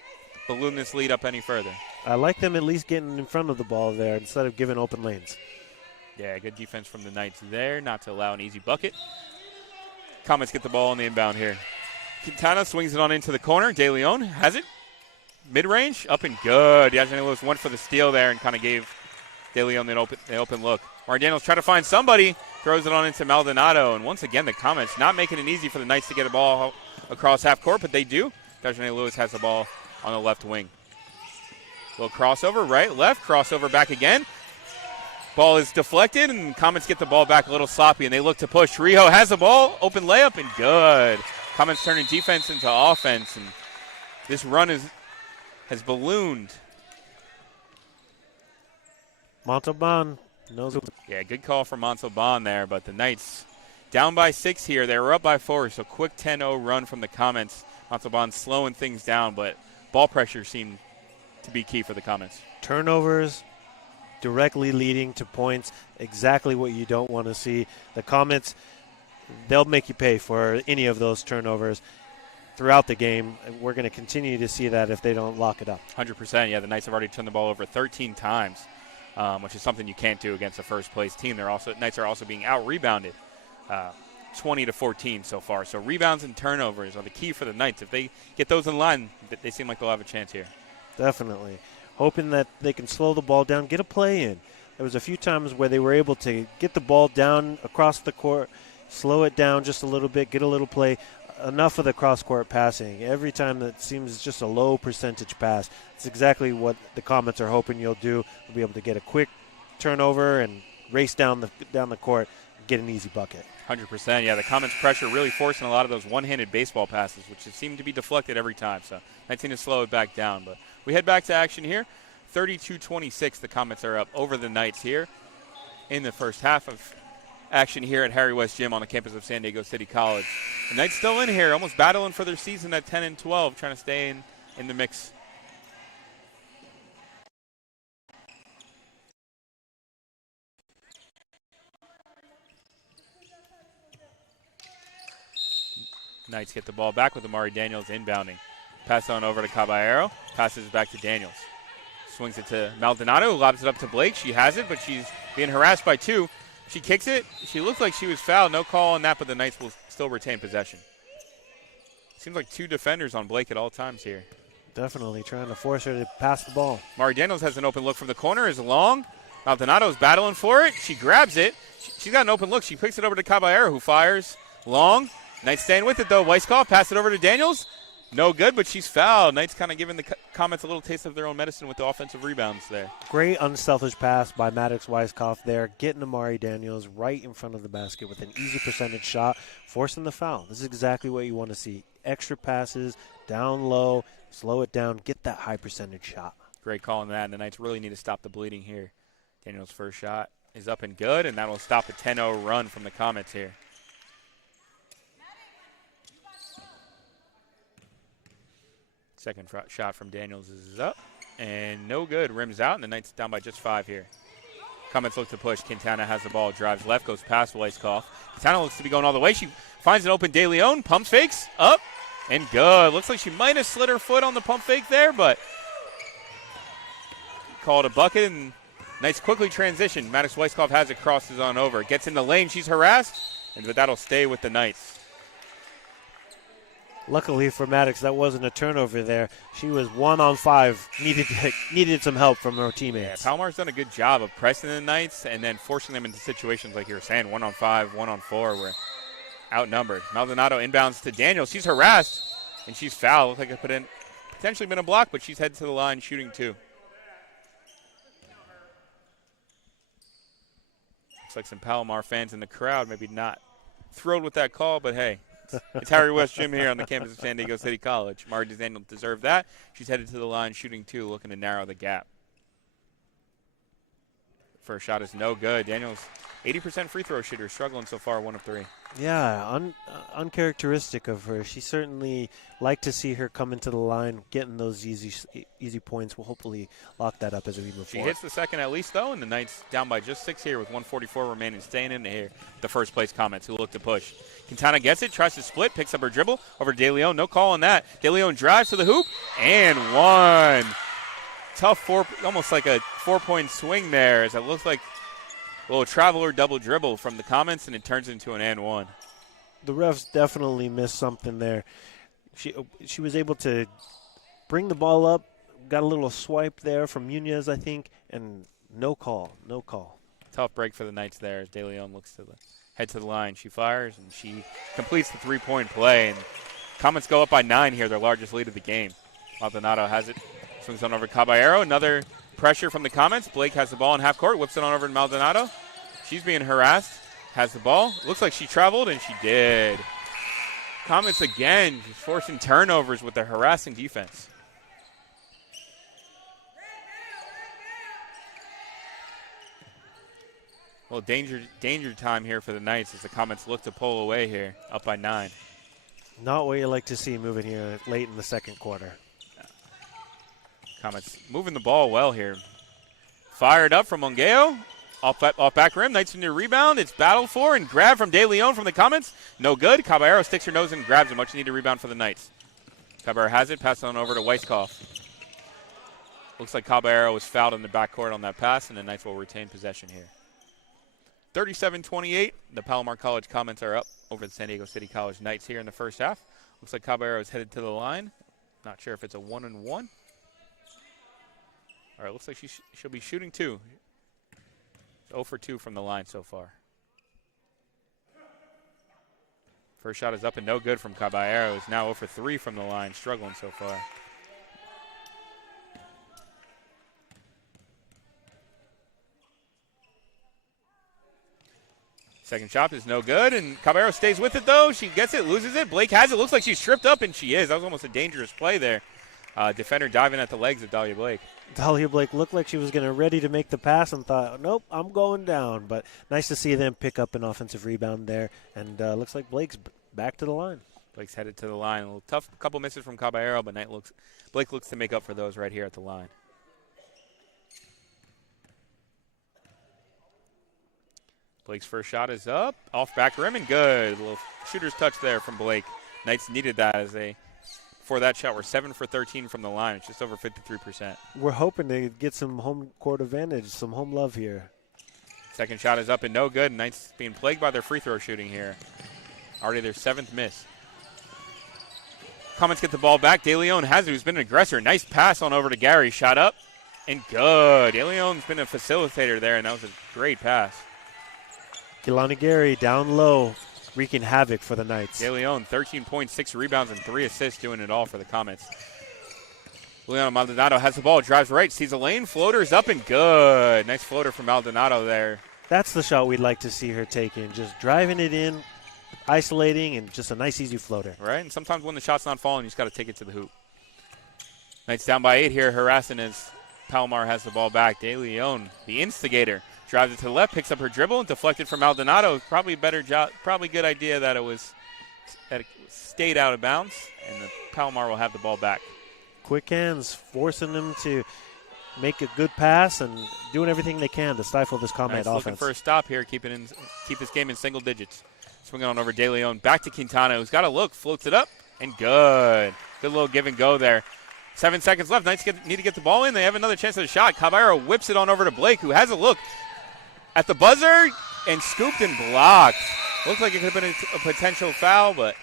balloon this lead up any further. I like them at least getting in front of the ball there instead of giving open lanes. Yeah, good defense from the Knights there, not to allow an easy bucket. Comets get the ball on the inbound here. Quintana swings it on into the corner. De Leon has it. Mid-range, up and good. Yasmin Lewis went for the steal there and kind of gave De Leon the open look. Mari Daniels trying to find somebody. throws it on into Maldonado. And once again, the Comets not making it easy for the Knights to get a ball across half court, but they do. Dejanay Lewis has the ball on the left wing. Little crossover, right, left, crossover back again. Ball is deflected, and Comets get the ball back a little sloppy, and they look to push. Rijo has the ball, open layup, and good. Comets turning defense into offense, and this run has ballooned. Montalban knows it. Yeah, good call from Montalban there, but the Knights down by 6 here. They were up by 4, so quick 10-0 run from the Comets. Montalban slowing things down, but ball pressure seemed to be key for the Comets. Turnovers directly leading to points, exactly what you don't want to see. The Comets, they'll make you pay for any of those turnovers throughout the game. We're going to continue to see that if they don't lock it up. 100%. Yeah, the Knights have already turned the ball over 13 times, which is something you can't do against a first-place team. Knights are also being out-rebounded 20-14 so far. So rebounds and turnovers are the key for the Knights. If they get those in line, they seem like they'll have a chance here. Definitely. Hoping that they can slow the ball down, get a play in. There was a few times where they were able to get the ball down across the court, slow it down just a little bit, get a little play. Enough of the cross-court passing. Every time that seems just a low percentage pass. It's exactly what the Comets are hoping you'll do. You'll be able to get a quick turnover and race down the court and get an easy bucket. 100%. Yeah, the Comets' pressure really forcing a lot of those one-handed baseball passes, which seem to be deflected every time. So 19 to slow it back down. But we head back to action here. 32-26, the Comets are up over the Knights here in the first half of action here at Harry West Gym on the campus of San Diego City College. The Knights still in here, almost battling for their season at 10-12, trying to stay in the mix. Knights get the ball back with Amari Daniels inbounding. Pass on over to Caballero. Passes back to Daniels. Swings it to Maldonado, who lobs it up to Blake. She has it, but she's being harassed by 2. She kicks it. She looked like she was fouled. No call on that, but the Knights will still retain possession. Seems like 2 defenders on Blake at all times here. Definitely trying to force her to pass the ball. Amari Daniels has an open look from the corner. Is long. Maldonado's battling for it. She grabs it. She's got an open look. She picks it over to Caballero, who fires long. Knights staying with it, though. Weisskopf pass it over to Daniels. No good, but she's fouled. Knights kind of giving the Comets a little taste of their own medicine with the offensive rebounds there. Great unselfish pass by Matthysse Weisskopf there, getting Amari Daniels right in front of the basket with an easy percentage shot, forcing the foul. This is exactly what you want to see. Extra passes, down low, slow it down, get that high percentage shot. Great call on that, and the Knights really need to stop the bleeding here. Daniels' first shot is up and good, and that will stop a 10-0 run from the Comets here. Second shot from Daniels is up, and no good. Rims out, and the Knights down by just 5 here. Comets look to push. Quintana has the ball, drives left, goes past Weisskopf. Quintana looks to be going all the way. She finds an open De Leon, pump fakes, up, and good. Looks like she might have slid her foot on the pump fake there, but called a bucket, and Knights quickly transition. Matthysse Weisskopf has it, crosses on over. Gets in the lane, she's harassed, but that'll stay with the Knights. Luckily for Matthysse, that wasn't a turnover there. She was 1-on-5, needed some help from her teammates. Yeah, Palomar's done a good job of pressing the Knights and then forcing them into situations like you were saying, 1-on-5, 1-on-4, where outnumbered. Maldonado inbounds to Daniels. She's harassed, and she's fouled. Looks like it potentially been a block, but she's headed to the line shooting 2. Looks like some Palomar fans in the crowd, maybe not thrilled with that call, but hey. It's Harry West Gym here on the campus of San Diego City College. Mari Daniel deserved that. She's headed to the line shooting 2, looking to narrow the gap. First shot is no good. Daniels, 80% free throw shooter, struggling so far, 1 of 3. Yeah, uncharacteristic of her. She certainly like to see her come into the line, getting those easy points. We'll hopefully lock that up as we move forward. She hits the second at least, though, and the Knights down by just 6 here with 1:44 remaining, staying in here. The first place Comets who look to push. Quintana gets it, tries to split, picks up her dribble over De Leon. No call on that. De Leon drives to the hoop, and 1. Tough almost like a 4-point swing there, as it looks like a little traveler double dribble from the Comets, and it turns into an and 1. The refs definitely missed something there. She was able to bring the ball up, got a little swipe there from Munoz, I think, and no call. Tough break for the Knights there as De Leon looks to head to the line. She fires, and she completes the three-point play. And Comets go up by 9 here, their largest lead of the game. Maldonado has it, swings on over to Caballero. Another pressure from the Comets. Blake has the ball in half court, whips it on over to Maldonado. She's being harassed, has the ball. Looks like she traveled, and she did. Comets again, just forcing turnovers with their harassing defense. Well, danger time here for the Knights as the Comets look to pull away here, up by 9. Not what you like to see moving here late in the second quarter. Comets moving the ball well here. Fired up from Mongeyo. Off back rim. Knights in the rebound. It's battled for and grabbed from De Leon from the Comets. No good. Caballero sticks her nose and grabs it. Much needed rebound for the Knights. Caballero has it. Passes on over to Weisskopf. Looks like Caballero was fouled in the backcourt on that pass, and the Knights will retain possession here. 37-28. The Palomar College Comets are up over the San Diego City College Knights here in the first half. Looks like Caballero is headed to the line. Not sure if it's a 1-and-1. All right, looks like she'll be shooting 2. 0 for 2 from the line so far. First shot is up and no good from Caballero. Is now 0 for 3 from the line, struggling so far. Second shot is no good, and Caballero stays with it, though. She gets it, loses it. Blake has it. Looks like she's tripped up, and she is. That was almost a dangerous play there. Defender diving at the legs of Dahlia Blake. Dahlia Blake looked like she was ready to make the pass and thought, nope, I'm going down. But nice to see them pick up an offensive rebound there, and looks like Blake's back to the line. Blake's headed to the line. A little tough couple misses from Caballero, but Blake looks to make up for those right here at the line. Blake's first shot is up, off back rim, and good. A little shooter's touch there from Blake. Knights needed that as for that shot, we're 7 for 13 from the line. It's just over 53%. We're hoping to get some home court advantage, some home love here. Second shot is up and no good. Knights being plagued by their free throw shooting here. Already their 7th miss. Comets get the ball back. De Leon has it, who's been an aggressor. Nice pass on over to Gary. Shot up and good. De Leon's been a facilitator there, and that was a great pass. Kehlani Gary down low, wreaking havoc for the Knights. De Leon, 13 points, 6 rebounds, and 3 assists, doing it all for the Comets. Leon Maldonado has the ball, drives right, sees a lane, floaters up and good. Nice floater from Maldonado there. That's the shot we'd like to see her taking, just driving it in, isolating, and just a nice, easy floater. Right, and sometimes when the shot's not falling, you just got to take it to the hoop. Knights down by 8 here, harassing as Palomar has the ball back. De Leon, the instigator, drives it to the left, picks up her dribble, and deflected from Maldonado. Probably a better job, probably good idea that it stayed out of bounds, and the Palomar will have the ball back. Quick hands, forcing them to make a good pass and doing everything they can to stifle this Comet offense. Looking for a stop here, keep this game in single digits. Swinging on over De Leon, back to Quintana, who's got a look, floats it up, and good. Good little give and go there. 7 seconds left. Knights need to get the ball in. They have another chance at a shot. Caballero whips it on over to Blake, who has a look at the buzzer and scooped and blocked. Looks like it could have been a potential foul, but.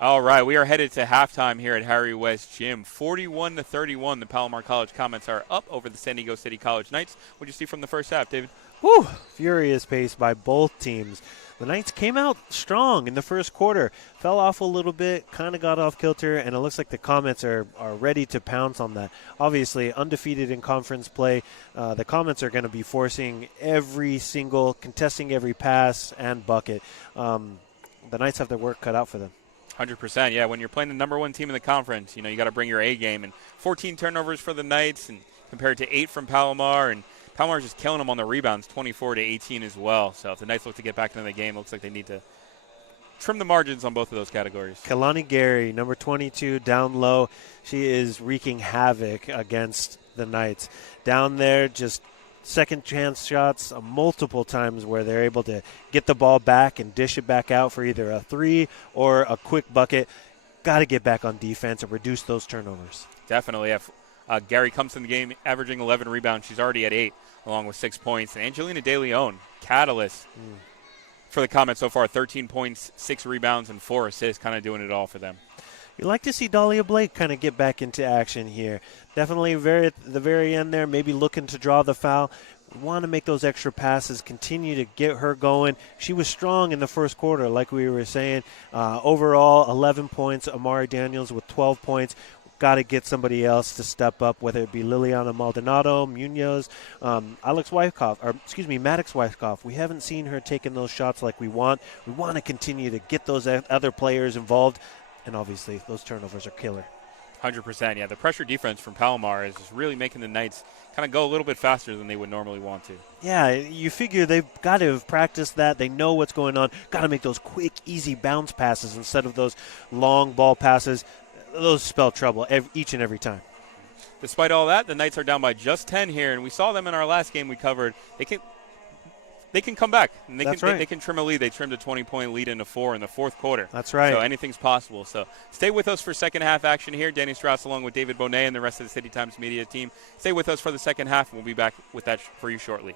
All right, we are headed to halftime here at Harry West Gym. 41-31, the Palomar College Comets are up over the San Diego City College Knights. What did you see from the first half, David? Whew, furious pace by both teams. The Knights came out strong in the first quarter, fell off a little bit, kind of got off kilter, and it looks like the Comets are ready to pounce on that. Obviously, undefeated in conference play, the Comets are going to be forcing contesting every pass and bucket. The Knights have their work cut out for them. 100%, yeah. When you're playing the number 1 team in the conference, you got to bring your A game. And 14 turnovers for the Knights, and compared to 8 from Palomar, and Palomar's just killing them on the rebounds, 24-18 as well. So if the Knights look to get back into the game, it looks like they need to trim the margins on both of those categories. Kehlani Gary, number 22, down low. She is wreaking havoc against the Knights. Down there, just second chance shots multiple times where they're able to get the ball back and dish it back out for either a 3 or a quick bucket. Got to get back on defense and reduce those turnovers. Definitely. Gary comes in the game averaging 11 rebounds. She's already at 8, along with 6 points. And Angelina De Leon, catalyst for the Comets so far, 13 points, 6 rebounds, and 4 assists, kind of doing it all for them. You like to see Dahlia Blake kind of get back into action here. Definitely at the very end there, maybe looking to draw the foul. We want to make those extra passes, continue to get her going. She was strong in the first quarter, like we were saying. Overall, 11 points. Amari Daniels with 12 points. Got to get somebody else to step up, whether it be Liliana Maldonado, Munoz, Matthysse Wyckoff. We haven't seen her taking those shots like we want. We want to continue to get those other players involved, and obviously those turnovers are killer. 100%, yeah. The pressure defense from Palomar is really making the Knights kind of go a little bit faster than they would normally want to. Yeah, you figure they've got to have practiced that. They know what's going on. Got to make those quick, easy bounce passes instead of those long ball passes. Those spell trouble each and every time. Despite all that, the Knights are down by just 10 here, and we saw them in our last game we covered. They can come back, and they can trim a lead. They trimmed a 20-point lead into 4 in the fourth quarter. That's right. So anything's possible. So stay with us for second half action here. Danny Straus along with David Bohnet and the rest of the City Times media team. Stay with us for the second half, and we'll be back with that for you shortly.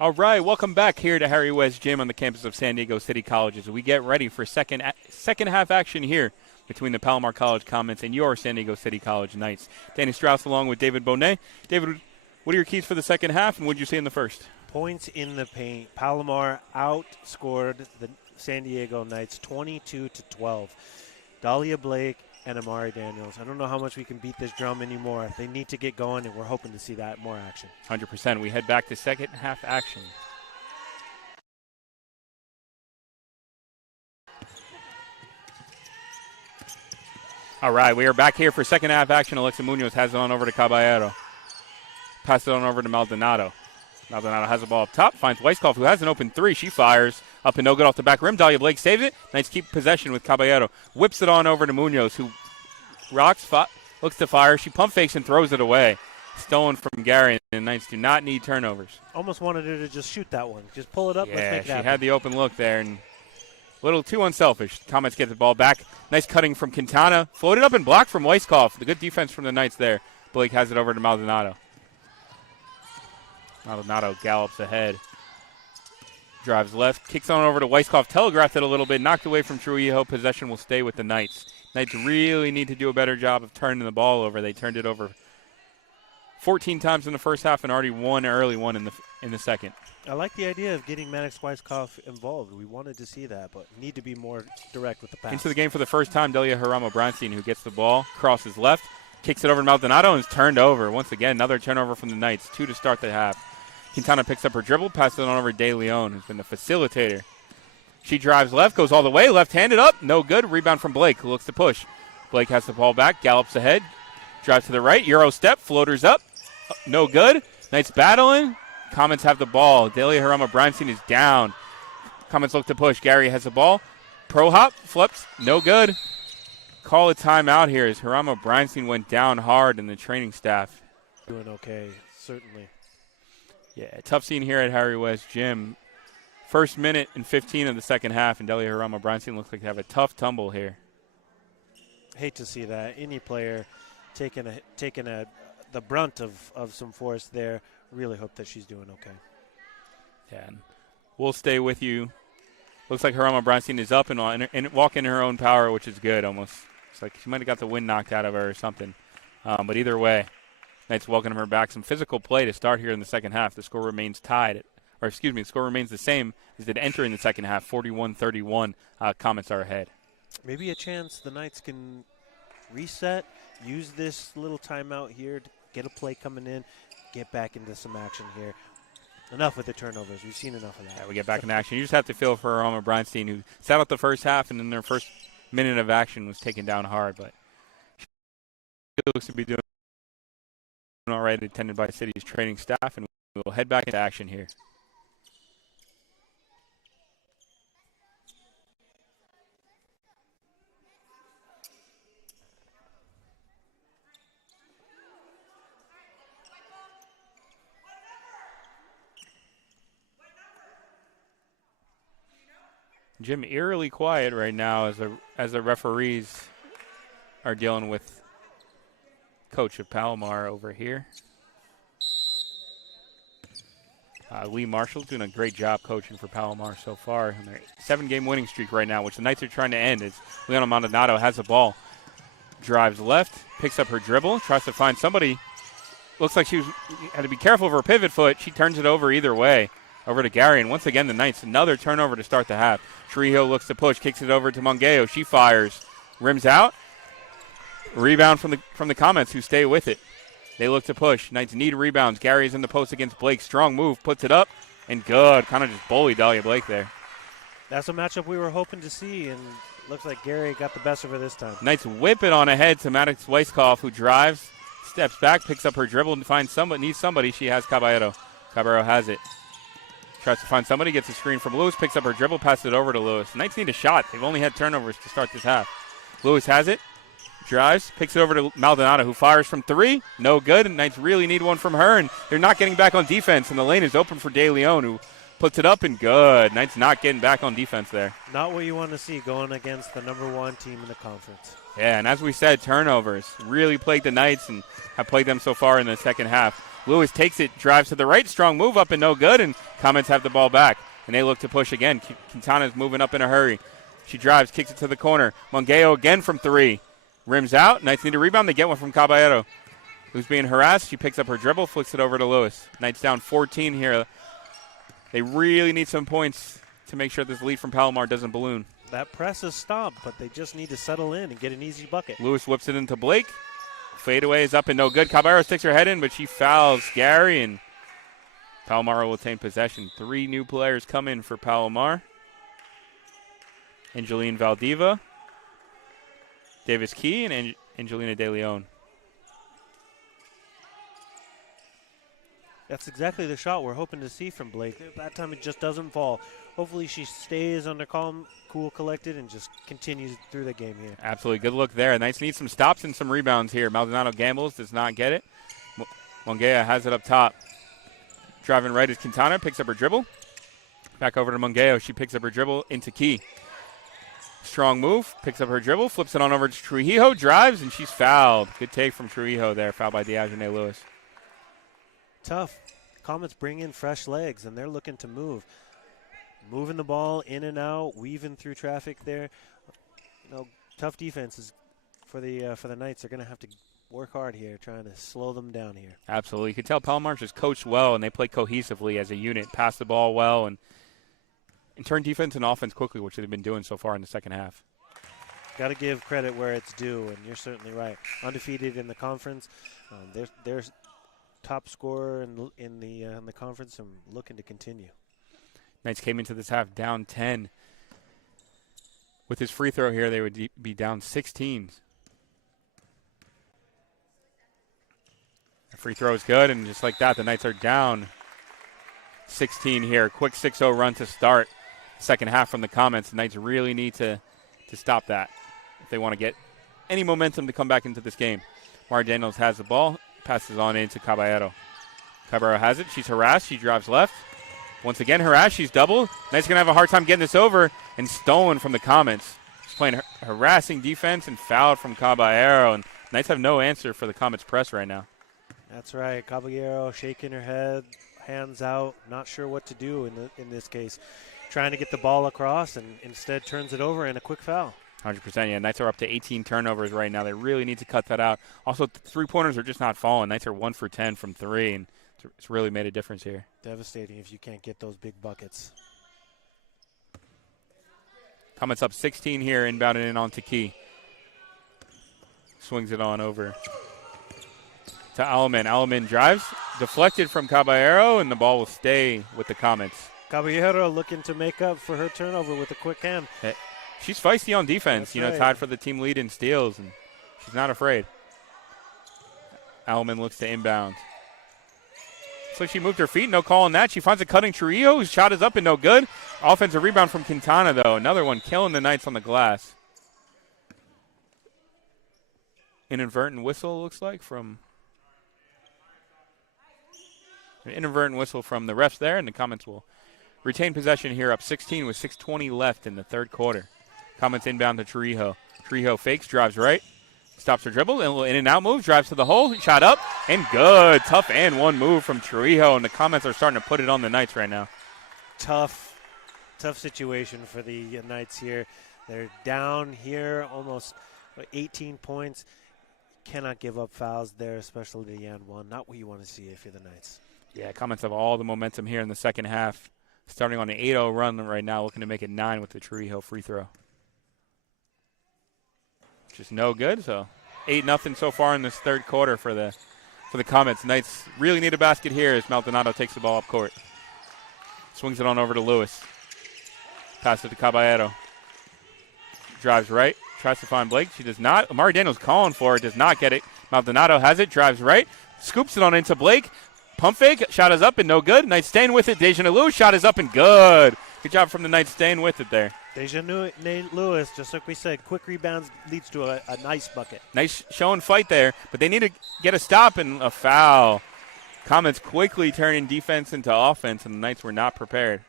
All right, welcome back here to Harry West Gym on the campus of San Diego City College as we get ready for second half action here between the Palomar College Comets and your San Diego City College Knights. Danny Straus along with David Bohnet. David, what are your keys for the second half, and what did you see in the first? Points in the paint. Palomar outscored the San Diego Knights 22-12. Dahlia Blake and Amari Daniels. I don't know how much we can beat this drum anymore. They need to get going, and we're hoping to see that more action. 100%. We head back to second half action. All right, we are back here for second half action. Alexa Munoz has it on over to Caballero. Pass it on over to Maldonado. Maldonado has the ball up top, finds Weisskopf, who has an open three. She fires up and no good off the back rim. Dahlia Blake saves it. Knights keep possession with Caballero. Whips it on over to Munoz, who rocks, looks to fire. She pump fakes and throws it away. Stolen from Gary, and the Knights do not need turnovers. Almost wanted her to just shoot that one. Just pull it up, let's make it happen. Yeah, she had the open look there, and a little too unselfish. Comets get the ball back. Nice cutting from Quintana. Floated up and blocked from Weisskopf. The good defense from the Knights there. Blake has it over to Maldonado. Maldonado gallops ahead. Drives left. Kicks on over to Weisskopf. Telegraphed it a little bit. Knocked away from Trujillo. Possession will stay with the Knights. Knights really need to do a better job of turning the ball over. They turned it over 14 times in the first half and already one early one in the second. I like the idea of getting Matthysse Weisskopf involved. We wanted to see that, but need to be more direct with the pass. Into the game for the first time, Delia Haramo-Bronstein, who gets the ball, crosses left, kicks it over to Maldonado, and is turned over. Once again, another turnover from the Knights. 2 to start the half. Quintana picks up her dribble, passes it on over to De Leon, who's been the facilitator. She drives left, goes all the way, left-handed up, no good. Rebound from Blake, who looks to push. Blake has the ball back, gallops ahead, drives to the right, Euro step, floaters up, no good. Knights battling. Comets have the ball. Delia Haramo-Bronstein is down. Comets look to push. Gary has the ball. Pro hop, flips, no good. Call a timeout here as Haramo-Bronstein went down hard and the training staff. Doing okay, certainly. Yeah, tough scene here at Harry West Gym. First minute and 15 of the second half, and Delia Haramo-Bronstein looks like they have a tough tumble here. Hate to see that. Any player taking the brunt of some force there. Really hope that she's doing okay. Yeah, and we'll stay with you. Looks like Haramo-Bronstein is up and walking in her own power, which is good almost. It's like she might have got the wind knocked out of her or something. But either way, Knights welcome her back. Some physical play to start here in the second half. The score remains the score remains the same as it enter in the second half, 41-31. Comets are ahead. Maybe a chance the Knights can reset, use this little timeout here to get a play coming in, get back into some action here. Enough with the turnovers. We've seen enough of that. Yeah, we get back in action. You just have to feel for Haramo-Bronstein, who sat out the first half and in their first minute of action was taken down hard, but she looks to be doing all right, attended by City's training staff, and we'll head back into action here. Jim, eerily quiet right now as the referees are dealing with coach of Palomar over here. Lee Marshall's doing a great job coaching for Palomar so far. And their 7-game winning streak right now, which the Knights are trying to end, as Leona Maldonado has the ball. Drives left, picks up her dribble, tries to find somebody. Looks like she had to be careful of her pivot foot. She turns it over either way. Over to Gary, and once again the Knights, another turnover to start the half. Trujillo looks to push, kicks it over to Mongeyo. She fires, rims out. Rebound from the Comets, who stay with it. They look to push. Knights need rebounds. Gary's in the post against Blake. Strong move, puts it up, and good. Kind of just bullied Dahlia Blake there. That's a matchup we were hoping to see, and looks like Gary got the best of her this time. Knights whip it on ahead to Matthysse Weisskopf, who drives, steps back, picks up her dribble, and finds somebody. Needs somebody. She has Caballero. Caballero has it. Tries to find somebody, gets a screen from Lewis, picks up her dribble, passes it over to Lewis. Knights need a shot. They've only had turnovers to start this half. Lewis has it, drives, picks it over to Maldonado, who fires from 3. No good, and Knights really need one from her, and they're not getting back on defense, and the lane is open for De Leon, who puts it up and good. Knights not getting back on defense there. Not what you want to see going against the #1 team in the conference. Yeah, and as we said, turnovers really plagued the Knights and have plagued them so far in the second half. Lewis takes it, drives to the right, strong move up and no good, and Comets have the ball back. And they look to push again. Quintana's moving up in a hurry. She drives, kicks it to the corner. Mongejo again from 3. Rims out. Knights need a rebound. They get one from Caballero, who's being harassed. She picks up her dribble, flicks it over to Lewis. Knights down 14 here. They really need some points to make sure this lead from Palomar doesn't balloon. That press is stopped, but they just need to settle in and get an easy bucket. Lewis whips it into Blake. Fadeaway is up and no good. Caballero sticks her head in, but she fouls Gary, and Palomar will attain possession. 3 new players come in for Palomar. Angeline Valdiva, Davis Key, and Angelina De Leon. That's exactly the shot we're hoping to see from Blake. That time it just doesn't fall. Hopefully she stays under calm, cool, collected, and just continues through the game here. Absolutely. Good look there. Knights need some stops and some rebounds here. Maldonado gambles, does not get it. Mongejo has it up top. Driving right is Quintana, picks up her dribble. Back over to Mongejo. She picks up her dribble into Key. Strong move, picks up her dribble, flips it on over to Trujillo, drives, and she's fouled. Good take from Trujillo there, fouled by Diagene Lewis. Tough. Comets bring in fresh legs, and they're looking to move. Moving the ball in and out, weaving through traffic there. You know, tough defenses for the Knights. They're going to have to work hard here, trying to slow them down here. Absolutely. You can tell Palomar just coached well, and they play cohesively as a unit, pass the ball well, and turn defense and offense quickly, which they've been doing so far in the second half. Got to give credit where it's due, and you're certainly right. Undefeated in the conference. They're top scorer in the conference and looking to continue. Knights came into this half down 10. With his free throw here, they would be down 16. The free throw is good, and just like that, the Knights are down 16 here. Quick 6-0 run to start second half from the Comets. The Knights really need to stop that if they want to get any momentum to come back into this game. Mara Daniels has the ball, passes on into Caballero. Caballero has it. She's harassed. She drives left. Once again harassed. She's doubled. Knights going to have a hard time getting this over, and stolen from the Comets. She's playing harassing defense and fouled from Caballero, and Knights have no answer for the Comets' press right now. That's right. Caballero shaking her head, hands out, not sure what to do in this case. Trying to get the ball across, and instead turns it over in a quick foul. 100%, yeah. Knights are up to 18 turnovers right now. They really need to cut that out. Also, three-pointers are just not falling. Knights are 1 for 10 from 3, and it's really made a difference here. Devastating if you can't get those big buckets. Comets up 16 here, inbounding in on to Key. Swings it on over to Alaman. Alaman drives, deflected from Caballero, and the ball will stay with the Comets. Caballero looking to make up for her turnover with a quick hand. She's feisty on defense, That's right. tied for the team lead in steals, and she's not afraid. Alaman looks to inbound. Looks like she moved her feet, no call on that. She finds a cutting Trujillo, whose shot is up and no good. Offensive rebound from Quintana, though. Another one killing the Knights on the glass. Inadvertent whistle, looks like, from an inadvertent whistle from the refs there, and the Comets will retain possession here, up 16 with 6:20 left in the third quarter. Comets inbound to Trujillo. Trujillo fakes, drives right, stops her dribble, and a little in and out move, drives to the hole, shot up, and good. Tough and one move from Trujillo, and the Comets are starting to put it on the Knights right now. Tough situation for the Knights here. They're down here almost 18 points. Cannot give up fouls there, especially the and one. Not what you want to see if you're the Knights. Yeah, Comets have all the momentum here in the second half. Starting on an 8-0 run right now, looking to make it 9 with the Trujillo free throw. Just no good, so 8-0 so far in this third quarter for the Comets. Knights really need a basket here as Maldonado takes the ball up court. Swings it on over to Lewis. Pass it to Caballero. Drives right, tries to find Blake. She does not. Amari Daniels calling for it, does not get it. Maldonado has it, drives right, scoops it on into Blake. Pump fake, shot is up and no good. Knights staying with it. Dejanay Lewis, shot is up and good. Good job from the Knights staying with it there. Dejanay Lewis, just like we said, quick rebounds leads to a nice bucket. Nice show and fight there, but they need to get a stop and a foul. Comets quickly turning defense into offense, and the Knights were not prepared.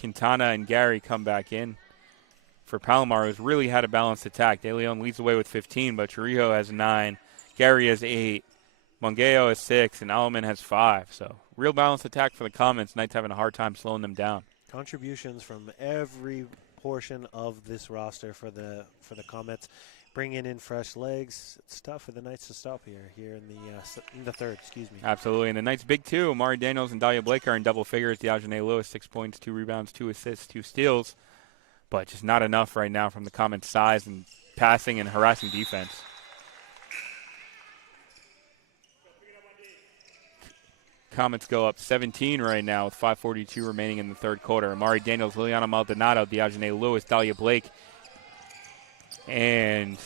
Quintana and Gary come back in for Palomar, who's really had a balanced attack. De Leon leads the way with 15, but Trujillo has 9, Gary has 8, Mongeyo has 6, and Alleman has 5. So real balanced attack for the Comets. Knights having a hard time slowing them down. Contributions from every portion of this roster for the Comets, bringing in fresh legs. It's tough for the Knights to stop here in the third. Excuse me. Absolutely, and the Knights' big two, Amari Daniels and Dahlia Blake, are in double figures. Diogene Lewis, 6 points, 2 rebounds, 2 assists, 2 steals, but just not enough right now from the Comets' size and passing and harassing defense. Comets go up 17 right now with 5:42 remaining in the third quarter. Amari Daniels, Liliana Maldonado, Diogene Lewis, Dahlia Blake, and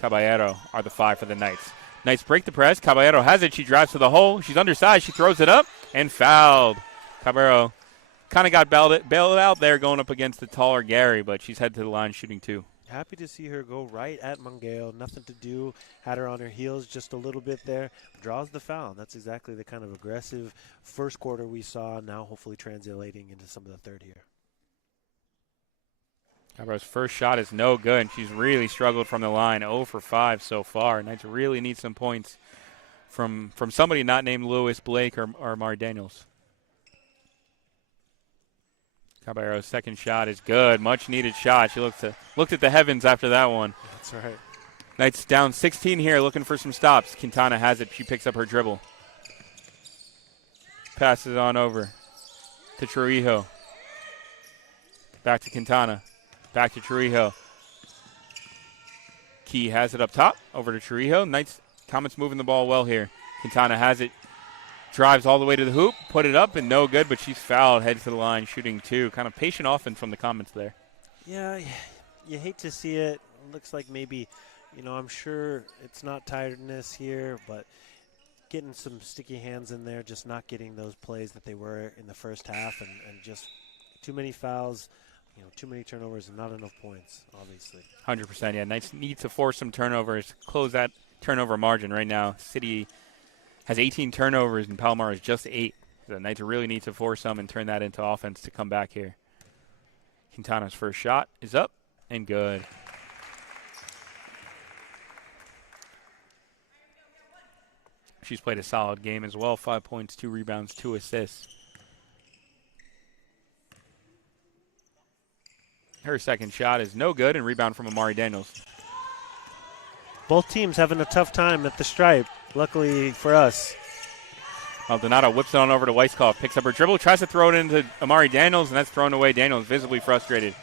Caballero are the 5 for the Knights. Knights break the press. Caballero has it. She drives to the hole. She's undersized. She throws it up and fouled. Caballero kind of got bailed out there going up against the taller Gary, but she's headed to the line shooting 2. Happy to see her go right at Mongeyo. Nothing to do. Had her on her heels just a little bit there. Draws the foul. That's exactly the kind of aggressive first quarter we saw, now hopefully translating into some of the third here. Caballero's first shot is no good, and she's really struggled from the line. 0 for 5 so far. Knights really need some points from somebody not named Lewis, Blake, or Amari Daniels. Caballero's second shot is good. Much needed shot. She looked at the heavens after that one. That's right. Knights down 16 here, looking for some stops. Quintana has it. She picks up her dribble. Passes on over to Trujillo. Back to Quintana. Back to Trujillo. Key has it up top. Over to Trujillo. Knights, Comets moving the ball well here. Quintana has it. Drives all the way to the hoop, put it up, and no good, but she's fouled, heads to the line, shooting 2. Kind of patient offense from the Comets there. Yeah, you hate to see it. Looks like maybe, I'm sure it's not tiredness here, but getting some sticky hands in there, just not getting those plays that they were in the first half, and just too many fouls, too many turnovers, and not enough points, obviously. 100%, yeah. Knights need to force some turnovers, close that turnover margin right now. City has 18 turnovers, and Palomar is just 8. So the Knights really need to force some and turn that into offense to come back here. Quintana's first shot is up and good. She's played a solid game as well. 5 points, 2 rebounds, 2 assists. Her second shot is no good, and rebound from Amari Daniels. Both teams having a tough time at the stripe, luckily for us. Maldonado whips it on over to Weiskopf, picks up her dribble, tries to throw it into Amari Daniels, and that's thrown away. Daniels visibly frustrated.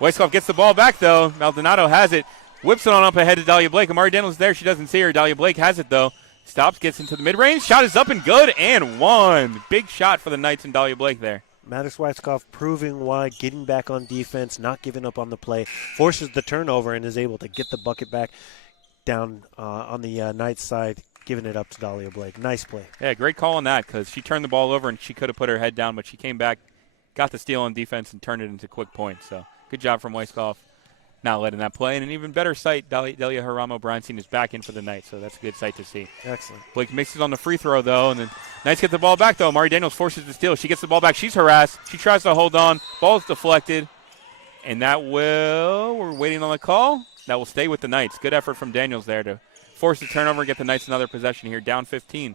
Weiskopf gets the ball back, though. Maldonado has it, whips it on up ahead to Dahlia Blake. Amari Daniels is there. She doesn't see her. Dahlia Blake has it, though. Stops, gets into the mid-range. Shot is up and good, and 1. Big shot for the Knights and Dahlia Blake there. Matthysse Weiskopf proving why, getting back on defense, not giving up on the play, forces the turnover and is able to get the bucket back down on the Knights side, giving it up to Dahlia Blake. Nice play. Yeah, great call on that, because she turned the ball over and she could have put her head down, but she came back, got the steal on defense, and turned it into quick points. So good job from Weiskopf not letting that play. And an even better sight, Delia Haramo-Bronstein is back in for the Knights, so that's a good sight to see. Excellent. Blake mixes on the free throw, though, and then Knights get the ball back, though. Amari Daniels forces the steal. She gets the ball back. She's harassed. She tries to hold on. Ball's deflected, and we're waiting on the call. That will stay with the Knights. Good effort from Daniels there to force the turnover and get the Knights another possession here, down 15.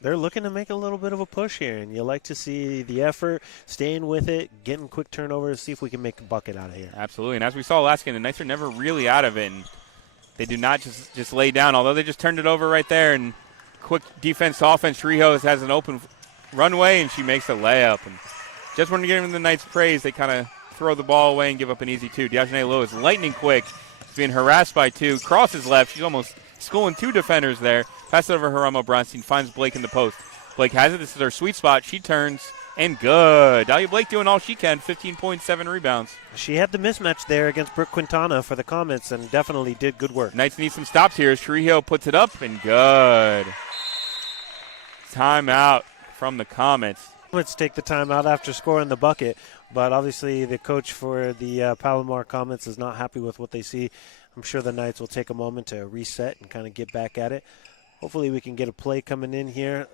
They're looking to make a little bit of a push here, and you like to see the effort, staying with it, getting quick turnovers, see if we can make a bucket out of here. Absolutely, and as we saw last game, the Knights are never really out of it, and they do not just lay down, although they just turned it over right there, and quick defense to offense. Trujillo has an open runway, and she makes a layup. And just when you're giving the Knights praise, they kind of throw the ball away and give up an easy 2. Diogene Lewis, lightning quick, being harassed by 2, crosses left. She's almost schooling 2 defenders there. Pass it over Haramo-Bronstein, finds Blake in the post. Blake has it. This is her sweet spot. She turns, and good. Dahlia Blake doing all she can, 15.7 rebounds. She had the mismatch there against Brooke Quintana for the Comets and definitely did good work. Knights need some stops here as Trujillo puts it up, and good. Timeout from the Comets. Comets take the timeout after scoring the bucket, but obviously the coach for the Palomar Comets is not happy with what they see. I'm sure the Knights will take a moment to reset and kind of get back at it. Hopefully we can get a play coming in here.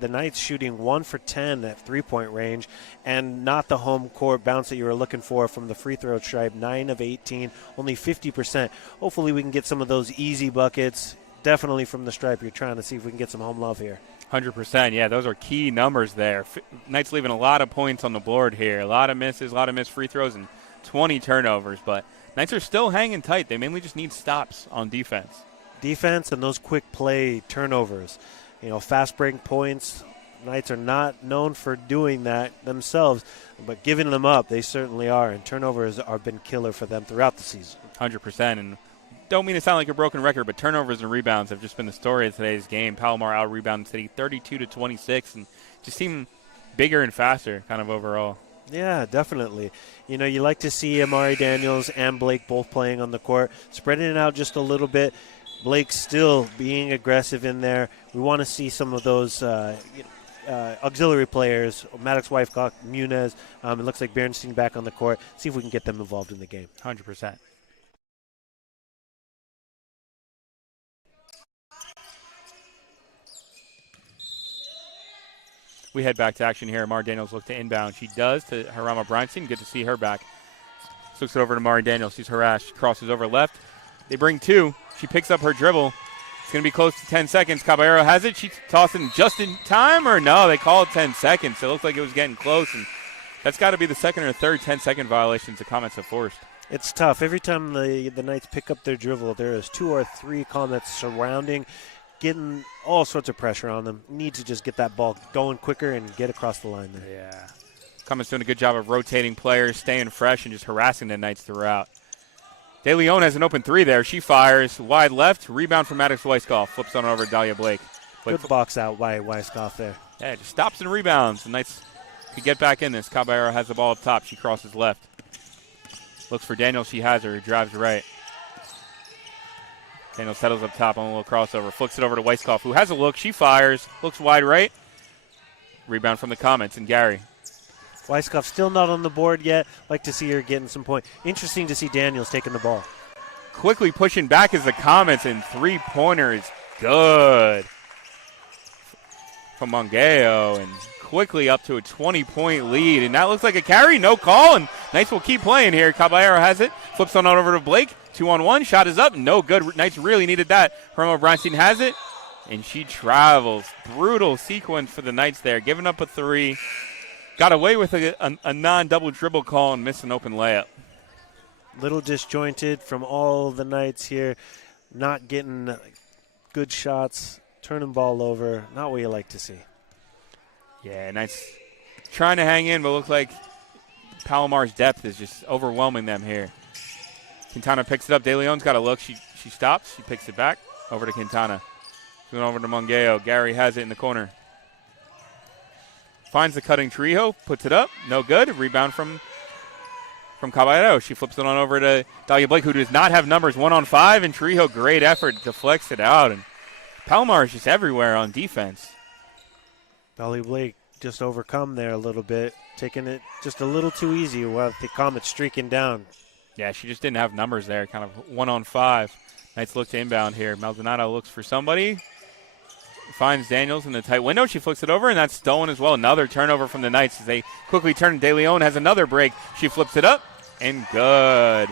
the Knights shooting 1 for 10 at three-point range, and not the home court bounce that you were looking for from the free throw stripe. 9 of 18, only 50%. Hopefully we can get some of those easy buckets. Definitely from the stripe. You're trying to see if we can get some home love here. 100%. Yeah, those are key numbers there. Knights leaving a lot of points on the board here. A lot of misses, a lot of missed free throws, and 20 turnovers. But Knights are still hanging tight. They mainly just need stops on defense. Defense and those quick play turnovers. Fast break points. Knights are not known for doing that themselves, but giving them up, they certainly are. And turnovers have been killer for them throughout the season. 100%. And don't mean to sound like a broken record, but turnovers and rebounds have just been the story of today's game. Palomar out-rebounded City 32-26, and just seem bigger and faster kind of overall. Yeah, definitely. You like to see Amari Daniels and Blake both playing on the court, spreading it out just a little bit. Blake still being aggressive in there. We want to see some of those auxiliary players, Maddox, Weifkoch, Muniz. It looks like Bernstein back on the court. See if we can get them involved in the game. 100%. We head back to action here. Mari Daniels looks to inbound. She does to Harama Breinstein. Good to see her back. Looks it over to Mari Daniels. She's harassed. She crosses over left. They bring two. She picks up her dribble. It's going to be close to 10 seconds. Caballero has it. She's tossing just in time, or no? They call it 10 seconds. It looks like it was getting close, and that's got to be the second or third 10-second violations the Comets have forced. It's tough. Every time the Knights pick up their dribble, there is 2 or 3 Comets surrounding, getting all sorts of pressure on them. Need to just get that ball going quicker and get across the line there. Yeah. Comets doing a good job of rotating players, staying fresh, and just harassing the Knights throughout. De Leon has an open three there. She fires wide left. Rebound from Matthysse Weisskopf. Flips on over to Dahlia Blake. Good box out by Weisskopf there. Yeah, just stops and rebounds. The Knights could get back in this. Caballero has the ball up top. She crosses left. Looks for Daniels. She has her. Drives right. Daniels settles up top on a little crossover. Flicks it over to Weisskopf, who has a look. She fires. Looks wide right. Rebound from the Comets and Gary. Weisskopf still not on the board yet. Like to see her getting some point. Interesting to see Daniels taking the ball. Quickly pushing back as the Comets, and three-pointer is good from Mongeo, and quickly up to a 20-point lead. And that looks like a carry. No call, and Knights will keep playing here. Caballero has it. Flips on over to Blake. 2-on-1. Shot is up. No good. Knights really needed that. Herma Breinstein has it, and she travels. Brutal sequence for the Knights there. Giving up a three. Got away with a non-double dribble call and missed an open layup. Little disjointed from all the Knights here. Not getting good shots. Turning ball over. Not what you like to see. Yeah, Knights trying to hang in, but looks like Palomar's depth is just overwhelming them here. Quintana picks it up. De Leon's got a look. She stops. She picks it back. Over to Quintana. Going over to Mongeo. Gary has it in the corner. Finds the cutting Trujillo, puts it up, no good. Rebound from Caballero. She flips it on over to Dahlia Blake, who does not have numbers 1-on-5, and Trujillo, great effort, deflects it out. And Palomar is just everywhere on defense. Dahlia Blake just overcome there a little bit, taking it just a little too easy while the Comets streaking down. Yeah, she just didn't have numbers there, kind of 1-on-5. Knights look to inbound here. Maldonado looks for somebody. Finds Daniels in the tight window. She flips it over, and that's stolen as well. Another turnover from the Knights as they quickly turn. De Leon has another break. She flips it up, and good.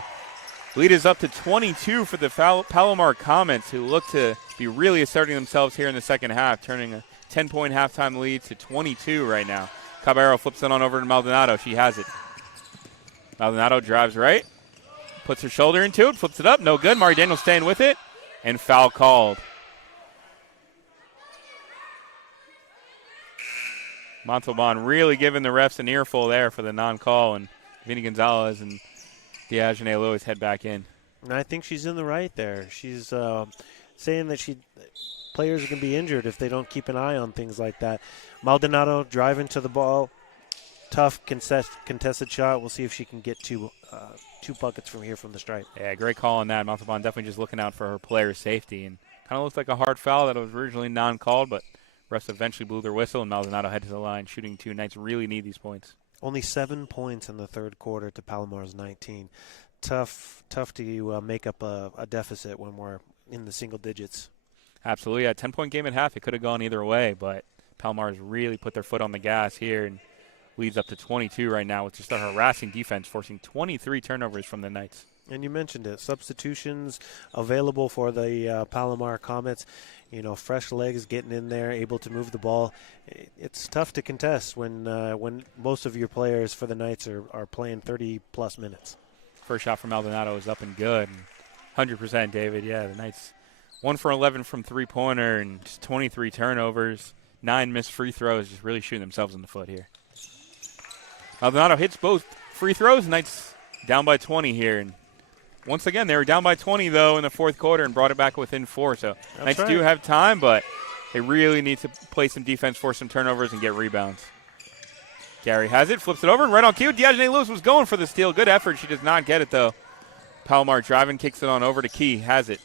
Lead is up to 22 for the Palomar Comets, who look to be really asserting themselves here in the second half, turning a 10-point halftime lead to 22 right now. Caballero flips it on over to Maldonado. She has it. Maldonado drives right, puts her shoulder into it, flips it up. No good. Mari Daniels staying with it, and foul called. Montalban really giving the refs an earful there for the non-call, and Vinny Gonzalez and Diagene Lewis head back in. And I think she's in the right there. She's saying that players can be injured if they don't keep an eye on things like that. Maldonado driving to the ball. Tough contested shot. We'll see if she can get two buckets from here from the stripe. Yeah, great call on that. Montalban definitely just looking out for her player's safety, and kind of looks like a hard foul that was originally non-called, but refs eventually blew their whistle, and Maldonado head to the line, shooting two. Knights really need these points. Only 7 points in the third quarter to Palomar's 19. Tough to make up a deficit when we're in the single digits. Absolutely. A 10-point game at half. It could have gone either way, but Palomar has really put their foot on the gas here and leads up to 22 right now with just a harassing defense, forcing 23 turnovers from the Knights. And you mentioned it, substitutions available for the Palomar Comets. Fresh legs getting in there, able to move the ball. It's tough to contest when most of your players for the Knights are playing 30-plus minutes. First shot from Maldonado is up and good. 100%, David. Yeah, the Knights 1 for 11 from three-pointer and just 23 turnovers, 9 missed free throws, just really shooting themselves in the foot here. Maldonado hits both free throws. Knights down by 20 here. And once again, they were down by 20, though, in the fourth quarter and brought it back within 4. So Knights do have time, but they really need to play some defense, force some turnovers, and get rebounds. Gary has it, flips it over, and right on cue, Diagene Lewis was going for the steal. Good effort. She does not get it, though. Palomar driving, kicks it on over to Key. Has it.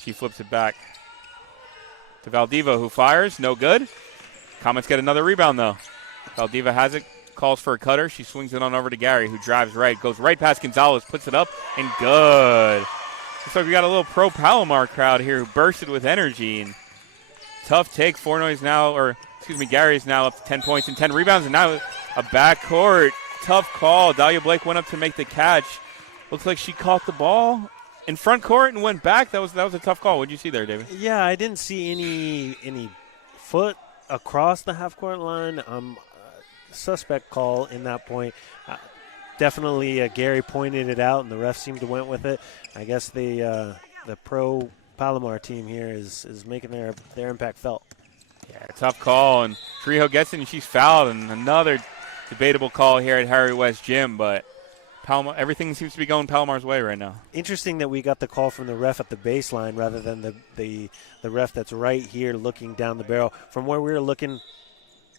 She flips it back to Valdiva, who fires. No good. Comets get another rebound, though. Valdiva has it, calls for a cutter. She swings it on over to Gary, who drives right, goes right past Gonzalez, puts it up, and good. Looks like we got a little pro-Palomar crowd here who bursted with energy. And tough take. Gary's now up to 10 points and 10 rebounds, and now a backcourt tough call. Dahlia Blake went up to make the catch. Looks like she caught the ball in front court and went back. That was a tough call. What did you see there, David? Yeah, I didn't see any foot across the half-court line. Suspect call in that point. Definitely Gary pointed it out, and the ref seemed to went with it. I guess the pro Palomar team here is making their impact felt. Yeah, tough call, and Trejo gets it, and she's fouled, and another debatable call here at Harry West Gym, but everything seems to be going Palomar's way right now. Interesting that we got the call from the ref at the baseline rather than the ref that's right here looking down the barrel. From where we were looking,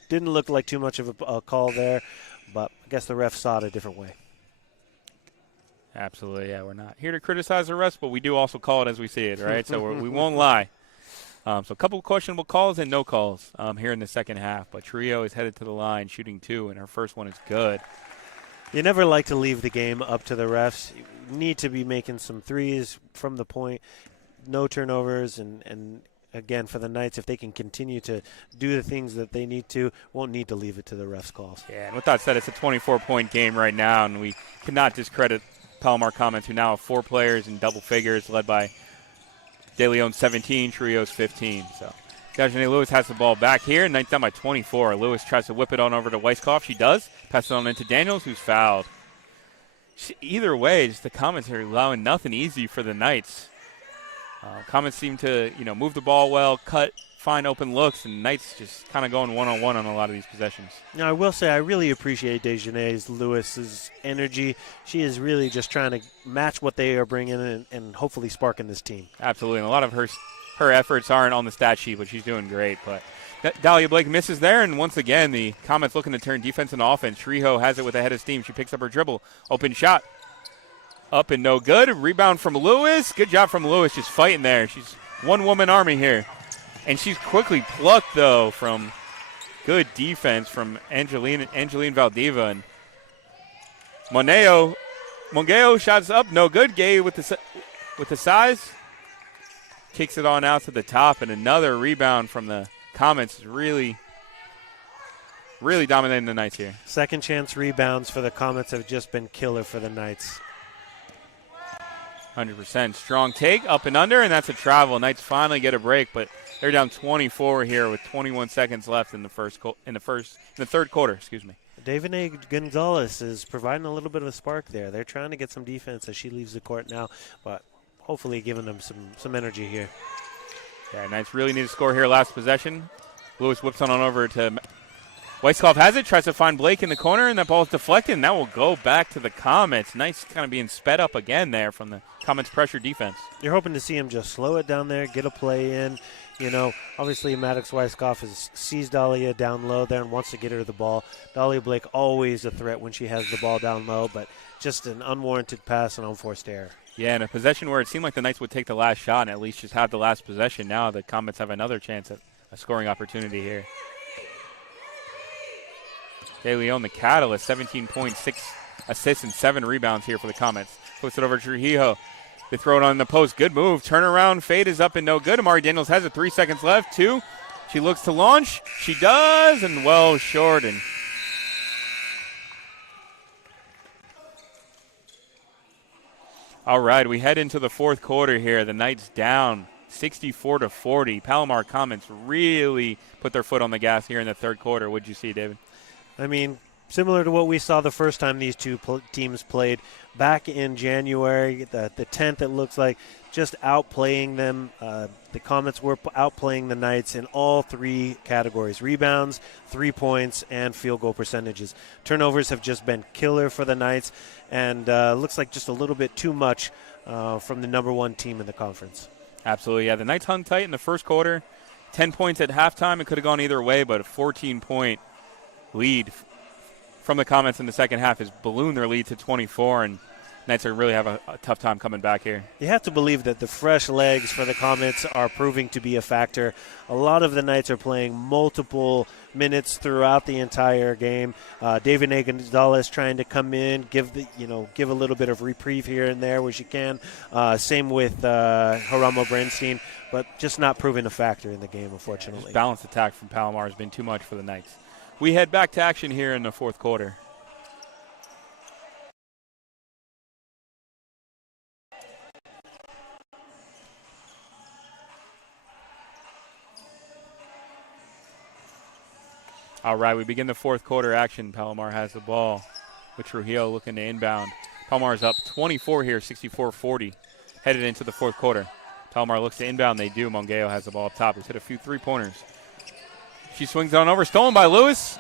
didn't look like too much of a call there, but I guess the ref saw it a different way. Absolutely, yeah. We're not here to criticize the refs, but we do also call it as we see it, right? So we won't lie. So a couple of questionable calls and no calls here in the second half. But Trio is headed to the line, shooting 2, and her first one is good. You never like to leave the game up to the refs. You need to be making some threes from the point, no turnovers, and again, for the Knights, if they can continue to do the things that they need to, won't need to leave it to the refs' calls. Yeah, and with that said, it's a 24-point game right now, and we cannot discredit Palomar Comets, who now have 4 players in double figures, led by De Leon 17, Trio's 15. So Diagene Lewis has the ball back here. Knights down by 24. Lewis tries to whip it on over to Weisskopf. She does. Passes it on into Daniels, who's fouled. Either way, just the Comets are allowing nothing easy for the Knights. Comets seem to, move the ball well, cut, find open looks, and Knights just kind of going one-on-one on a lot of these possessions. Now, I will say I really appreciate Diagene Lewis's energy. She is really just trying to match what they are bringing and hopefully sparking this team. Absolutely, and a lot of her efforts aren't on the stat sheet, but she's doing great. But Dahlia Blake misses there, and once again, the Comets looking to turn defense into offense. Trejo has it with a head of steam. She picks up her dribble. Open shot. Up and no good. Rebound from Lewis. Good job from Lewis, just fighting there. She's one-woman army here. And she's quickly plucked, though, from good defense from Angeline Valdiva. And Mongeo shots up, no good. Gay with the size. Kicks it on out to the top, and another rebound from the Comets. Really dominating the Knights here. Second chance rebounds for the Comets have just been killer for the Knights. 100%. Strong take, up and under, and that's a travel. Knights finally get a break, but they're down 24 here with 21 seconds left in the third quarter. Excuse me. David A. Gonzalez is providing a little bit of a spark there. They're trying to get some defense as she leaves the court now, but hopefully giving them some energy here. Yeah, Knights really need to score here last possession. Lewis whips on over to Weisskopf has it, tries to find Blake in the corner, and that ball is deflected, and that will go back to the Comets. Nice kind of being sped up again there from the Comets' pressure defense. You're hoping to see him just slow it down there, get a play in. Obviously Matthysse Weisskopf sees Dahlia down low there and wants to get her the ball. Dahlia Blake always a threat when she has the ball down low, but just an unwarranted pass and unforced error. Yeah, in a possession where it seemed like the Knights would take the last shot and at least just have the last possession. Now the Comets have another chance at a scoring opportunity here. De Leon, the catalyst, 17 points, 6 assists, and 7 rebounds here for the Comets. Puts it over to Trujillo. They throw it on the post. Good move. Turnaround. Fade is up and no good. Amari Daniels has it. 3 seconds left. 2. She looks to launch. She does, and well short. And all right, we head into the fourth quarter here. The Knights down 64-40. Palomar Comets really put their foot on the gas here in the third quarter. What did you see, David? I mean, similar to what we saw the first time these two teams played back in January, the 10th, it looks like, just outplaying them. The Comets were outplaying the Knights in all three categories: rebounds, 3 points, and field goal percentages. Turnovers have just been killer for the Knights, and looks like just a little bit too much from the number one team in the conference. Absolutely, yeah. The Knights hung tight in the first quarter. 10 points at halftime. It could have gone either way, but a 14-point lead from the Comets in the second half has ballooned their lead to 24, and Knights are really have a tough time coming back here. You have to believe that the fresh legs for the Comets are proving to be a factor. A lot of the Knights are playing multiple minutes throughout the entire game. David Gonzalez trying to come in, give a little bit of reprieve here and there where she can. Same with Haramo Bernstein, but just not proving a factor in the game, unfortunately. Just balanced attack from Palomar has been too much for the Knights. We head back to action here in the fourth quarter. All right, we begin the fourth quarter action. Palomar has the ball with Trujillo looking to inbound. Palomar is up 24 here, 64-40, headed into the fourth quarter. Palomar looks to inbound. They do. Mongeyo has the ball up top. He's hit a few three-pointers. She swings it on over. Stolen by Lewis.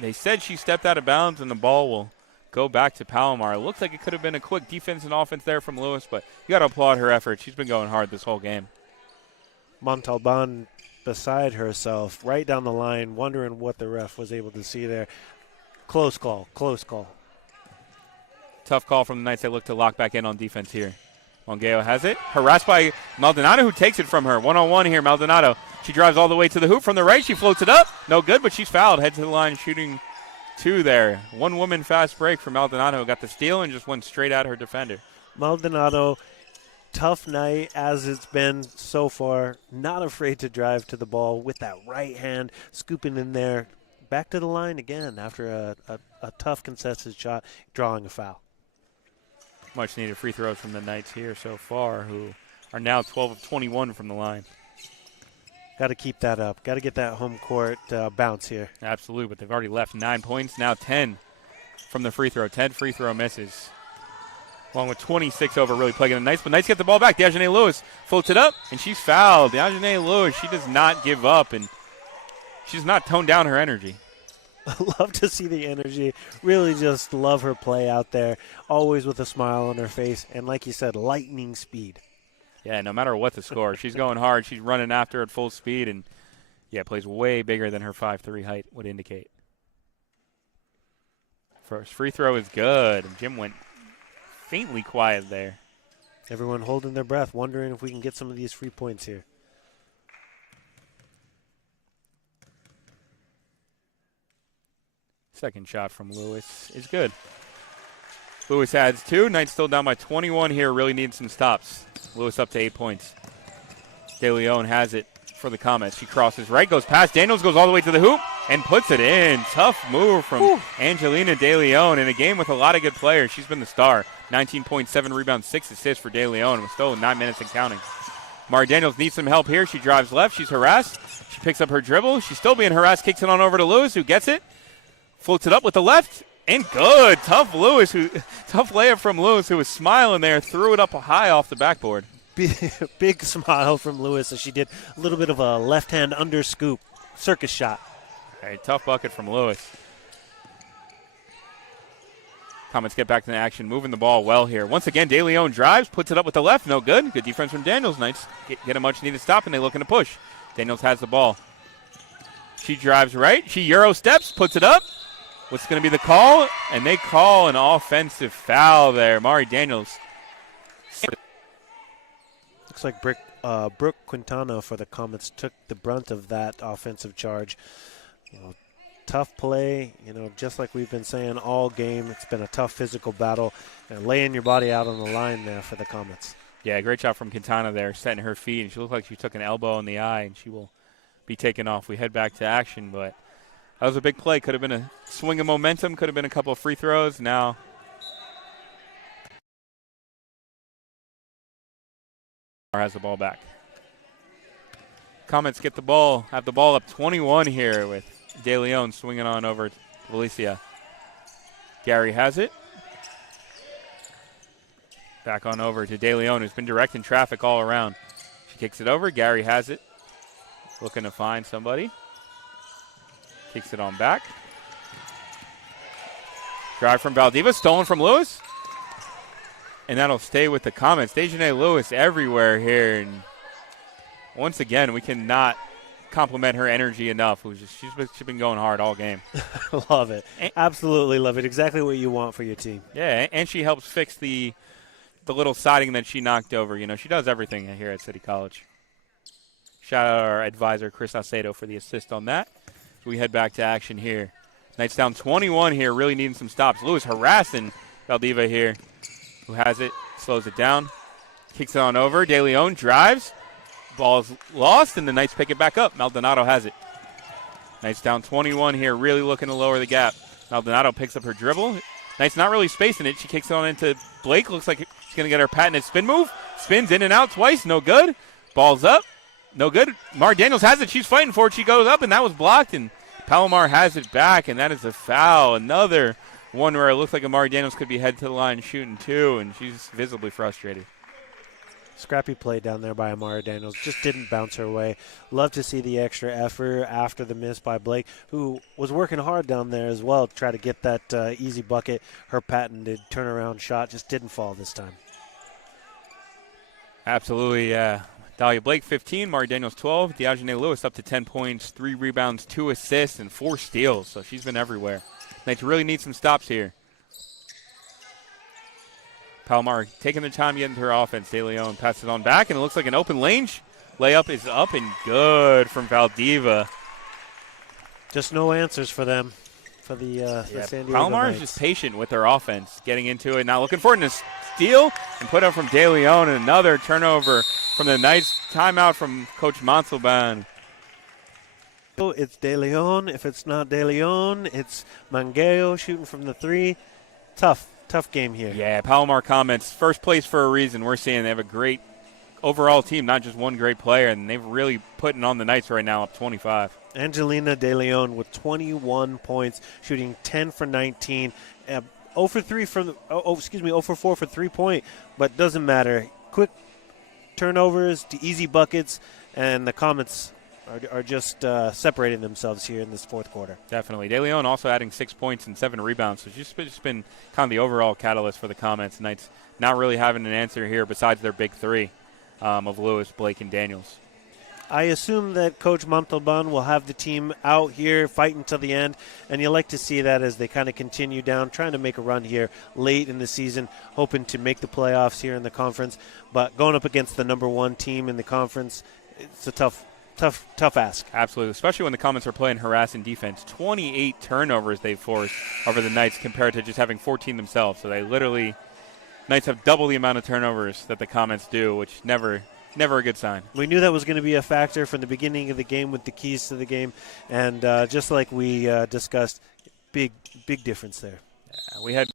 They said she stepped out of bounds, and the ball will go back to Palomar. It looks like it could have been a quick defense and offense there from Lewis, but you got to applaud her effort. She's been going hard this whole game. Montalban beside herself, right down the line, wondering what the ref was able to see there. Close call, close call. Tough call from the Knights. They look to lock back in on defense here. Mongeyo has it. Harassed by Maldonado, who takes it from her. One-on-one here, Maldonado. She drives all the way to the hoop from the right. She floats it up. No good, but she's fouled. Head to the line, shooting two there. One-woman fast break for Maldonado. Got the steal and just went straight at her defender. Maldonado, tough night as it's been so far. Not afraid to drive to the ball with that right hand, scooping in there. Back to the line again after a tough contested shot, drawing a foul. Much needed free throws from the Knights here so far, who are now 12 of 21 from the line. Got to keep that up. Got to get that home court bounce here. Absolutely, but they've already left 9 points, now 10 from the free throw. 10 free throw misses, along with 26 over, really plaguing the Knights. But Knights get the ball back. Dejanay Lewis floats it up, and she's fouled. Dejanay Lewis, she does not give up, and she's not toned down her energy. I love to see the energy. Really just love her play out there, always with a smile on her face, and like you said, lightning speed. Yeah, no matter what the score, she's going hard. She's running after at full speed, and, yeah, plays way bigger than her 5'3" height would indicate. First free throw is good, and Jim went faintly quiet there. Everyone holding their breath, wondering if we can get some of these free points here. Second shot from Lewis is good. Lewis adds 2. Knights still down by 21 here. Really needs some stops. Lewis up to 8 points. De Leon has it for the Comets. She crosses right, goes past. Daniels goes all the way to the hoop and puts it in. Tough move from Angelina De Leon in a game with a lot of good players. She's been the star. 19.7 rebounds, 6 assists for De Leon. With still 9 minutes and counting. Mari Daniels needs some help here. She drives left. She's harassed. She picks up her dribble. She's still being harassed. Kicks it on over to Lewis, who gets it. Floats it up with the left, and good. Tough layup from Lewis, who was smiling there, threw it up high off the backboard. Big smile from Lewis as she did a little bit of a left-hand under scoop, circus shot. Okay, tough bucket from Lewis. Comets get back to the action, moving the ball well here. Once again, De Leon drives, puts it up with the left, no good. Good defense from Daniels. Knights get a much-needed stop, and they looking to push. Daniels has the ball. She drives right. She Euro steps, puts it up. What's going to be the call? And they call an offensive foul there. Mari Daniels. Looks like Brooke Quintana for the Comets took the brunt of that offensive charge. Tough play, just like we've been saying all game. It's been a tough physical battle, and laying your body out on the line there for the Comets. Yeah, great job from Quintana there, setting her feet, and she looked like she took an elbow in the eye, and she will be taken off. We head back to action, but that was a big play. Could have been a swing of momentum, could have been a couple of free throws. Now has the ball back. Comets get the ball, have the ball up 21 here with De Leon swinging on over to Valencia. Gary has it. Back on over to De Leon, who's been directing traffic all around. She kicks it over. Gary has it. Looking to find somebody. Kicks it on back. Drive from Valdivia, stolen from Lewis. And that'll stay with the Comets. Dejanay Lewis everywhere here. And once again, we cannot compliment her energy enough. She's been going hard all game. Love it. Absolutely love it. Exactly what you want for your team. Yeah, and she helps fix the little siding that she knocked over. You know, she does everything here at City College. Shout out our advisor, Chris Acedo, for the assist on that. So we head back to action here. Knights down 21 here, really needing some stops. Lewis harassing Valdivia here, who has it, slows it down, kicks it on over. De Leon drives. Ball's lost, and the Knights pick it back up. Maldonado has it. Knights down 21 here, really looking to lower the gap. Maldonado picks up her dribble. Knights not really spacing it. She kicks it on into Blake. Looks like she's going to get her patented spin move. Spins in and out twice. No good. Ball's up. No good. Mar Daniels has it. She's fighting for it. She goes up, and that was blocked, and Palomar has it back, and that is a foul. Another one where it looks like Amari Daniels could be head to the line shooting two, and she's visibly frustrated. Scrappy play down there by Amara Daniels. Just didn't bounce her way. Love to see the extra effort after the miss by Blake, who was working hard down there as well to try to get that easy bucket. Her patented turnaround shot just didn't fall this time. Absolutely, yeah. Dahlia Blake, 15. Mari Daniels, 12. Dejanay Lewis up to 10 points, 3 rebounds, 2 assists, and 4 steals. So she's been everywhere. Knights really need some stops here. Palomar taking the time getting to her offense. De Leon passes it on back, and it looks like an open lane. Layup is up and good from Valdivia. Just no answers for them, for the San Diego Palomar Knights. is just patient with their offense, getting into it. Now looking for it in a steal and put up from De Leon, and another turnover from the Knights. Timeout from Coach Montalban. It's De Leon. If it's not De Leon, it's Mangueo shooting from the three. Tough game here. Yeah, Palomar comments, first place for a reason. We're seeing they have a great overall team, not just one great player, and they've really putting on the Knights right now, up 25. Angelina De Leon with 21 points, shooting 10 for 19. 0 for 3 from 0 for 4 for 3-point, but doesn't matter. Quick turnovers to easy buckets, and the Comets are just separating themselves here in this fourth quarter. Definitely. De Leon also adding 6 points and 7 rebounds, so she's just been kind of the overall catalyst for the Comets. Knights not really having an answer here besides their big three of Lewis, Blake, and Daniels. I assume that Coach Montalban will have the team out here fighting till the end, and you like to see that as they kind of continue down, trying to make a run here late in the season, hoping to make the playoffs here in the conference. But going up against the number one team in the conference, it's a tough ask. Absolutely, especially when the Comets are playing harassing defense. 28 turnovers they've forced over the Knights compared to just having 14 themselves. So they literally, Knights have double the amount of turnovers that the Comets do, which never a good sign. We knew that was going to be a factor from the beginning of the game with the keys to the game, and just like we discussed, big difference there. Yeah, we had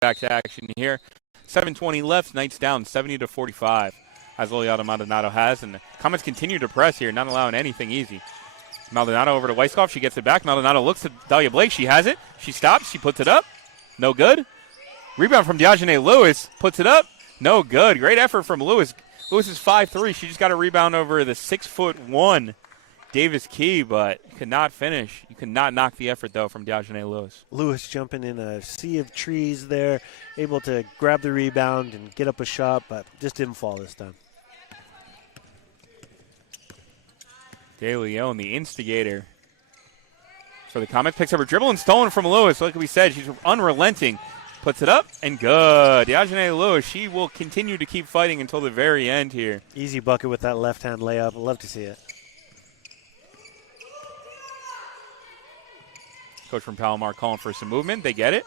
back to action here. 7:20 left. Knights down 70-45. As Liliana Maldonado has, and the Comets continue to press here, not allowing anything easy. Maldonado over to Weiskopf. She gets it back. Maldonado looks at Dahlia Blake. She has it. She stops. She puts it up. No good. Rebound from Dejanay Lewis. Puts it up. No good. Great effort from Lewis. Lewis is 5'3". She just got a rebound over the 6'1" Davis Key, but could not finish. You could not knock the effort, though, from Dejanay Lewis. Lewis jumping in a sea of trees there, able to grab the rebound and get up a shot, but just didn't fall this time. De Leon, the instigator for the Comets, picks up her dribble and stolen from Lewis. Like we said, she's unrelenting. Puts it up and good. Dejanay Lewis, she will continue to keep fighting until the very end here. Easy bucket with that left-hand layup. I'd love to see it. Coach from Palomar calling for some movement. They get it.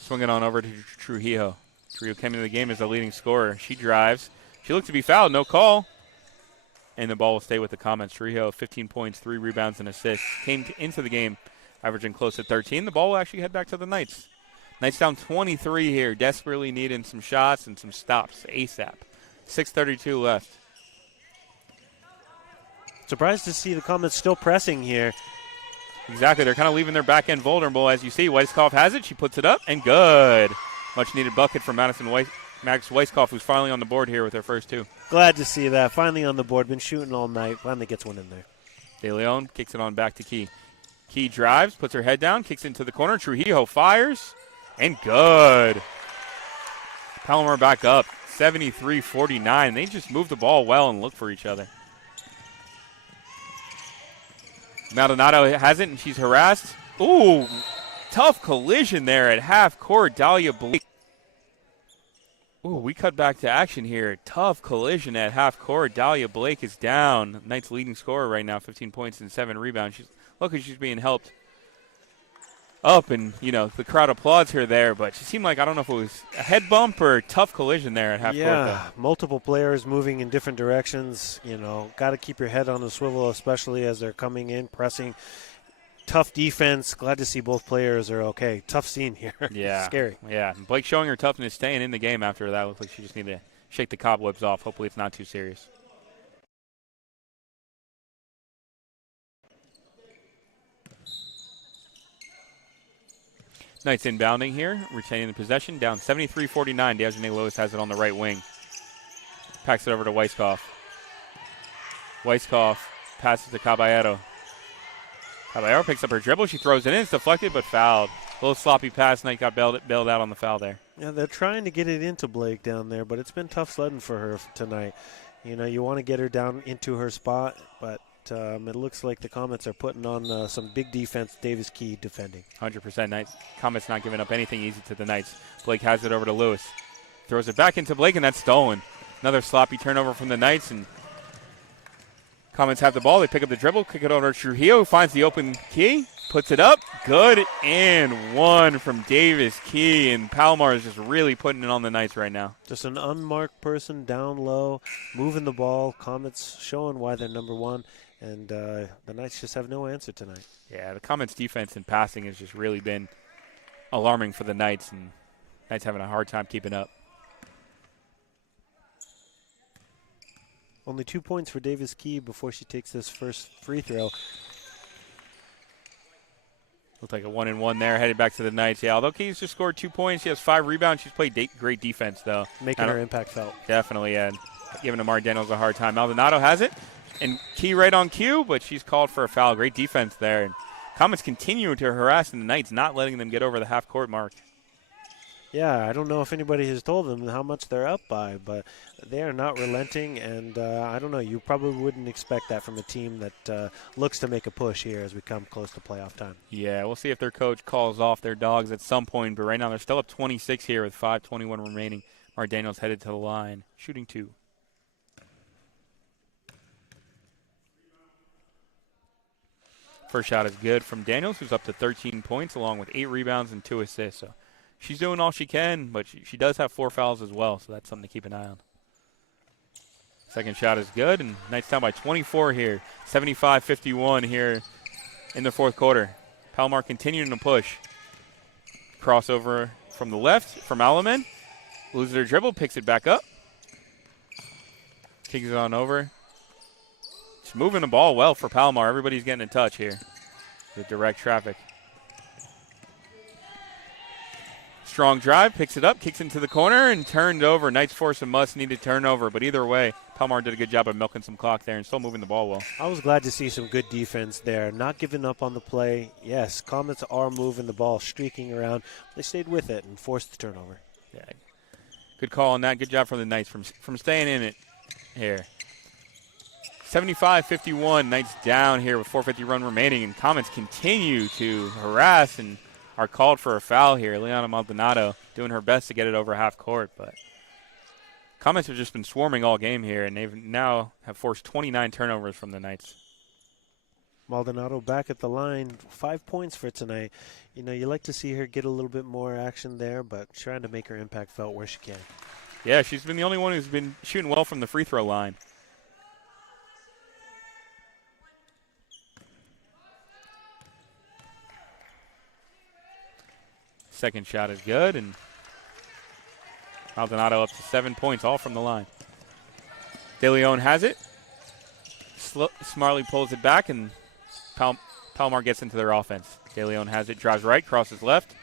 Swing it on over to Trujillo. Trujillo came into the game as the leading scorer. She drives. She looked to be fouled. No call. And the ball will stay with the Comets. Trujillo, 15 points, 3 rebounds, and assists. Came into the game averaging close to 13. The ball will actually head back to the Knights. Knights down 23 here. Desperately needing some shots and some stops ASAP. 6:32 left. Surprised to see the Comets still pressing here. Exactly. They're kind of leaving their back end vulnerable. As you see, Weiskopf has it. She puts it up, and good. Much needed bucket from Max Weiskopf, who's finally on the board here with her first 2. Glad to see that. Finally on the board. Been shooting all night. Finally gets one in there. De Leon kicks it on back to Key. Key drives, puts her head down, kicks into the corner. Trujillo fires, and good. Palomar back up, 73-49. They just move the ball well and look for each other. Maldonado has it, and she's harassed. Ooh, tough collision there at half court. Dahlia Blake. Ooh, we cut back to action here. Tough collision at half court. Dahlia Blake is down. Knights' leading scorer right now, 15 points and 7 rebounds. She's being helped up, and, the crowd applauds her there, but she seemed like, I don't know if it was a head bump or a tough collision there at half court. Yeah, multiple players moving in different directions. Got to keep your head on the swivel, especially as they're coming in, pressing. Tough defense. Glad to see both players are okay. Tough scene here. Yeah. Scary. Yeah. Blake showing her toughness, staying in the game after that. Looks like she just needed to shake the cobwebs off. Hopefully it's not too serious. Knights inbounding here, retaining the possession. Down 73-49. Desiree Lewis has it on the right wing. Packs it over to Weiskopf. Weiskopf passes to Caballero. Caballero picks up her dribble. She throws it in. It's deflected, but fouled. A little sloppy pass. Knight got bailed out on the foul there. Yeah, they're trying to get it into Blake down there, but it's been tough sledding for her tonight. You want to get her down into her spot, but it looks like the Comets are putting on some big defense. Davis Key defending. 100% Knights. Comets not giving up anything easy to the Knights. Blake has it over to Lewis. Throws it back into Blake, and that's stolen. Another sloppy turnover from the Knights, and Comets have the ball. They pick up the dribble, kick it over to Trujillo, who finds the open Key, puts it up. Good and one from Davis Key, and Palomar is just really putting it on the Knights right now. Just an unmarked person down low, moving the ball. Comets showing why they're number one, and the Knights just have no answer tonight. Yeah, the Comets' defense and passing has just really been alarming for the Knights, and Knights having a hard time keeping up. Only 2 points for Davis Key before she takes this first free throw. Looked like a 1-and-1 there, headed back to the Knights. Yeah, although Key's just scored 2 points, she has 5 rebounds. She's played great defense, though. Making her impact felt. Definitely, yeah. Giving Amari Daniels a hard time. Maldonado has it, and Key right on cue, but she's called for a foul. Great defense there. And Comets continue to harass the Knights, not letting them get over the half-court mark. Yeah, I don't know if anybody has told them how much they're up by, but they are not relenting, and I don't know. You probably wouldn't expect that from a team that looks to make a push here as we come close to playoff time. Yeah, we'll see if their coach calls off their dogs at some point, but right now they're still up 26 here with 5:21 remaining. Amari Daniels headed to the line, shooting 2. First shot is good from Daniels, who's up to 13 points, along with 8 rebounds and 2 assists. So she's doing all she can, but she does have 4 fouls as well, so that's something to keep an eye on. Second shot is good, and Knights down by 24 here. 75-51 here in the fourth quarter. Palomar continuing to push. Crossover from the left from Alaman. Loses her dribble, picks it back up. Kicks it on over. Just moving the ball well for Palomar. Everybody's getting in touch here with direct traffic. Strong drive, picks it up, kicks into the corner, and turned over. Knights force a must-needed turnover, but either way, Palomar did a good job of milking some clock there and still moving the ball well. I was glad to see some good defense there, not giving up on the play. Yes, Comets are moving the ball, streaking around. They stayed with it and forced the turnover. Yeah, good call on that. Good job from the Knights from staying in it here. 75-51, Knights down here with 4:50 run remaining, and Comets continue to harass and are called for a foul here. Leona Maldonado doing her best to get it over half court, but Comets have just been swarming all game here, and they've now have forced 29 turnovers from the Knights. Maldonado back at the line, 5 points for tonight. You know, you like to see her get a little bit more action there, but trying to make her impact felt where she can. Yeah, she's been the only one who's been shooting well from the free throw line. Second shot is good, and Maldonado up to 7 points, all from the line. De Leon has it. Smartly pulls it back, and Palomar gets into their offense. De Leon has it, drives right, crosses left,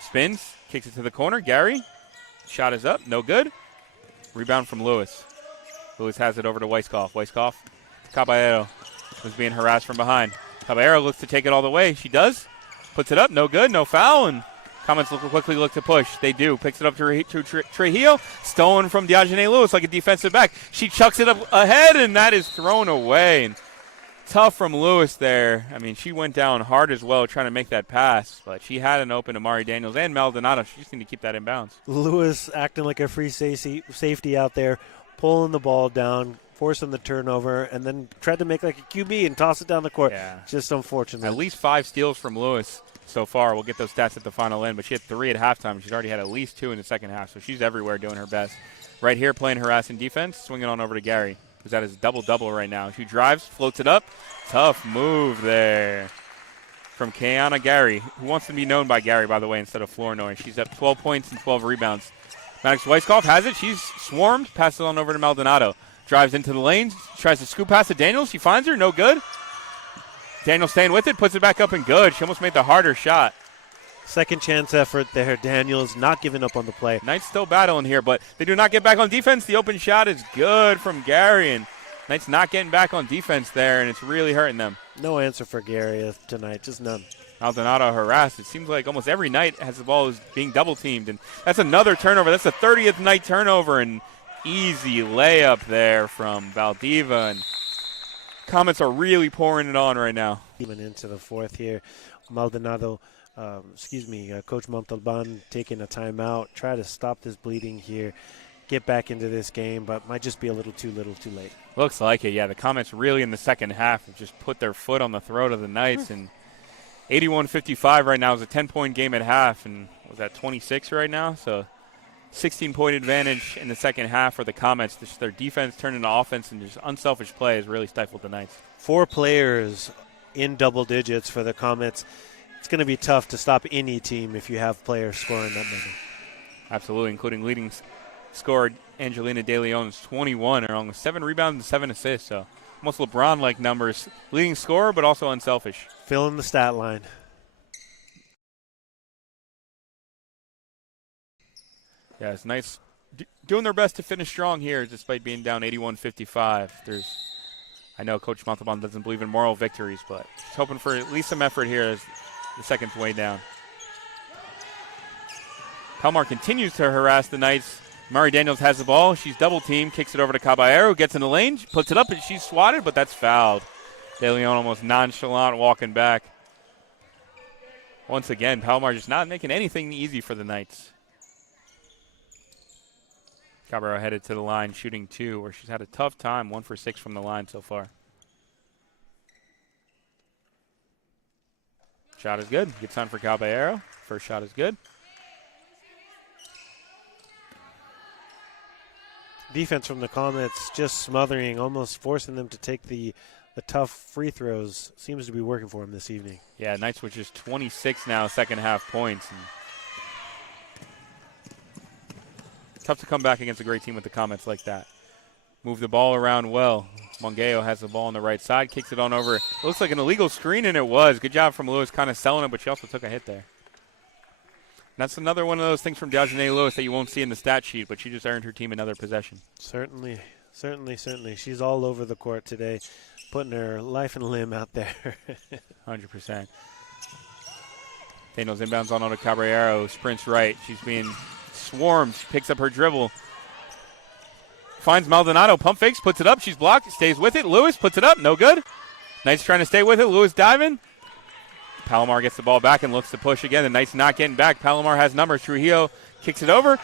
spins, kicks it to the corner. Gary, shot is up, no good. Rebound from Lewis. Lewis has it over to Weiskopf. Weiskopf, Caballero was being harassed from behind. Caballero looks to take it all the way. She does. Puts it up, no good, no foul, and Comets quickly look to push. They do. Picks it up to Trujillo. Stolen from Diogene Lewis like a defensive back. She chucks it up ahead, and that is thrown away. And tough from Lewis there. I mean, she went down hard as well trying to make that pass, but she had an open Amari Daniels and Maldonado. She just needed to keep that in bounds. Lewis acting like a free safety out there, pulling the ball down, forcing the turnover, and then tried to make like a QB and toss it down the court. Yeah. Just unfortunate. At least 5 steals from Lewis so far. We'll get those stats at the final end, but she had 3 at halftime. She's already had at least 2 in the second half, so she's everywhere doing her best. Right here playing harassing defense, swinging on over to Gary, who's at his double-double right now. She drives, floats it up. Tough move there from Kayana Gary, who wants to be known by Gary, by the way, instead of Flournoy. She's up 12 points and 12 rebounds. Matthysse Weiskopf has it. She's swarmed, passes it on over to Maldonado. Drives into the lane, tries to scoop past to Daniels. She finds her, no good. Daniels staying with it, puts it back up and good. She almost made the harder shot. Second chance effort there. Daniels not giving up on the play. Knights still battling here, but they do not get back on defense. The open shot is good from Gary, and Knights not getting back on defense there, and it's really hurting them. No answer for Gary tonight, just none. Maldonado harassed. It seems like almost every night has the ball is being double-teamed, and that's another turnover. That's the 30th night turnover, and easy layup there from Valdiva, and Comets are really pouring it on right now. Even into the fourth here, Maldonado, Coach Montalban taking a timeout, try to stop this bleeding here, get back into this game, but might just be a little too late. Looks like it, yeah. The Comets really in the second half have just put their foot on the throat of the Knights, and 81-55 right now is a 10-point game at half, and was that 26 right now? So 16-point advantage in the second half for the Comets. Just their defense turned into offense, and just unselfish play has really stifled the Knights. 4 players in double digits for the Comets. It's going to be tough to stop any team if you have players scoring that many. Absolutely, including leading scorer Angelina De Leon's 21, along with 7 rebounds and 7 assists. So almost LeBron-like numbers. Leading scorer, but also unselfish. Filling the stat line. Yeah, it's nice. Doing their best to finish strong here despite being down 81-55. I know Coach Montalban doesn't believe in moral victories, but he's hoping for at least some effort here as the second's way down. Palomar continues to harass the Knights. Murray Daniels has the ball. She's double-teamed, kicks it over to Caballero, gets in the lane, puts it up, and she's swatted, but that's fouled. De Leon almost nonchalant walking back. Once again, Palomar just not making anything easy for the Knights. Caballero headed to the line, shooting 2, where she's had a tough time, 1 for 6 from the line so far. Shot is good. Gets on for Caballero. First shot is good. Defense from the Comets just smothering, almost forcing them to take the tough free throws. Seems to be working for them this evening. Yeah, Knights with just 26 now, second half points. And tough to come back against a great team with the Comets like that. Move the ball around well. Mongeyo has the ball on the right side, kicks it on over. It looks like an illegal screen, and it was. Good job from Lewis kind of selling it, but she also took a hit there. And that's another one of those things from Diogene Lewis that you won't see in the stat sheet, but she just earned her team another possession. Certainly. She's all over the court today, putting her life and limb out there. 100%. Daniels inbounds on to Caballero, sprints right. She's being swarmed. She picks up her dribble. Finds Maldonado, pump fakes, puts it up. She's blocked, stays with it. Lewis puts it up, no good. Knights trying to stay with it. Lewis diving. Palomar gets the ball back and looks to push again. The Knights not getting back. Palomar has numbers. Trujillo kicks it over.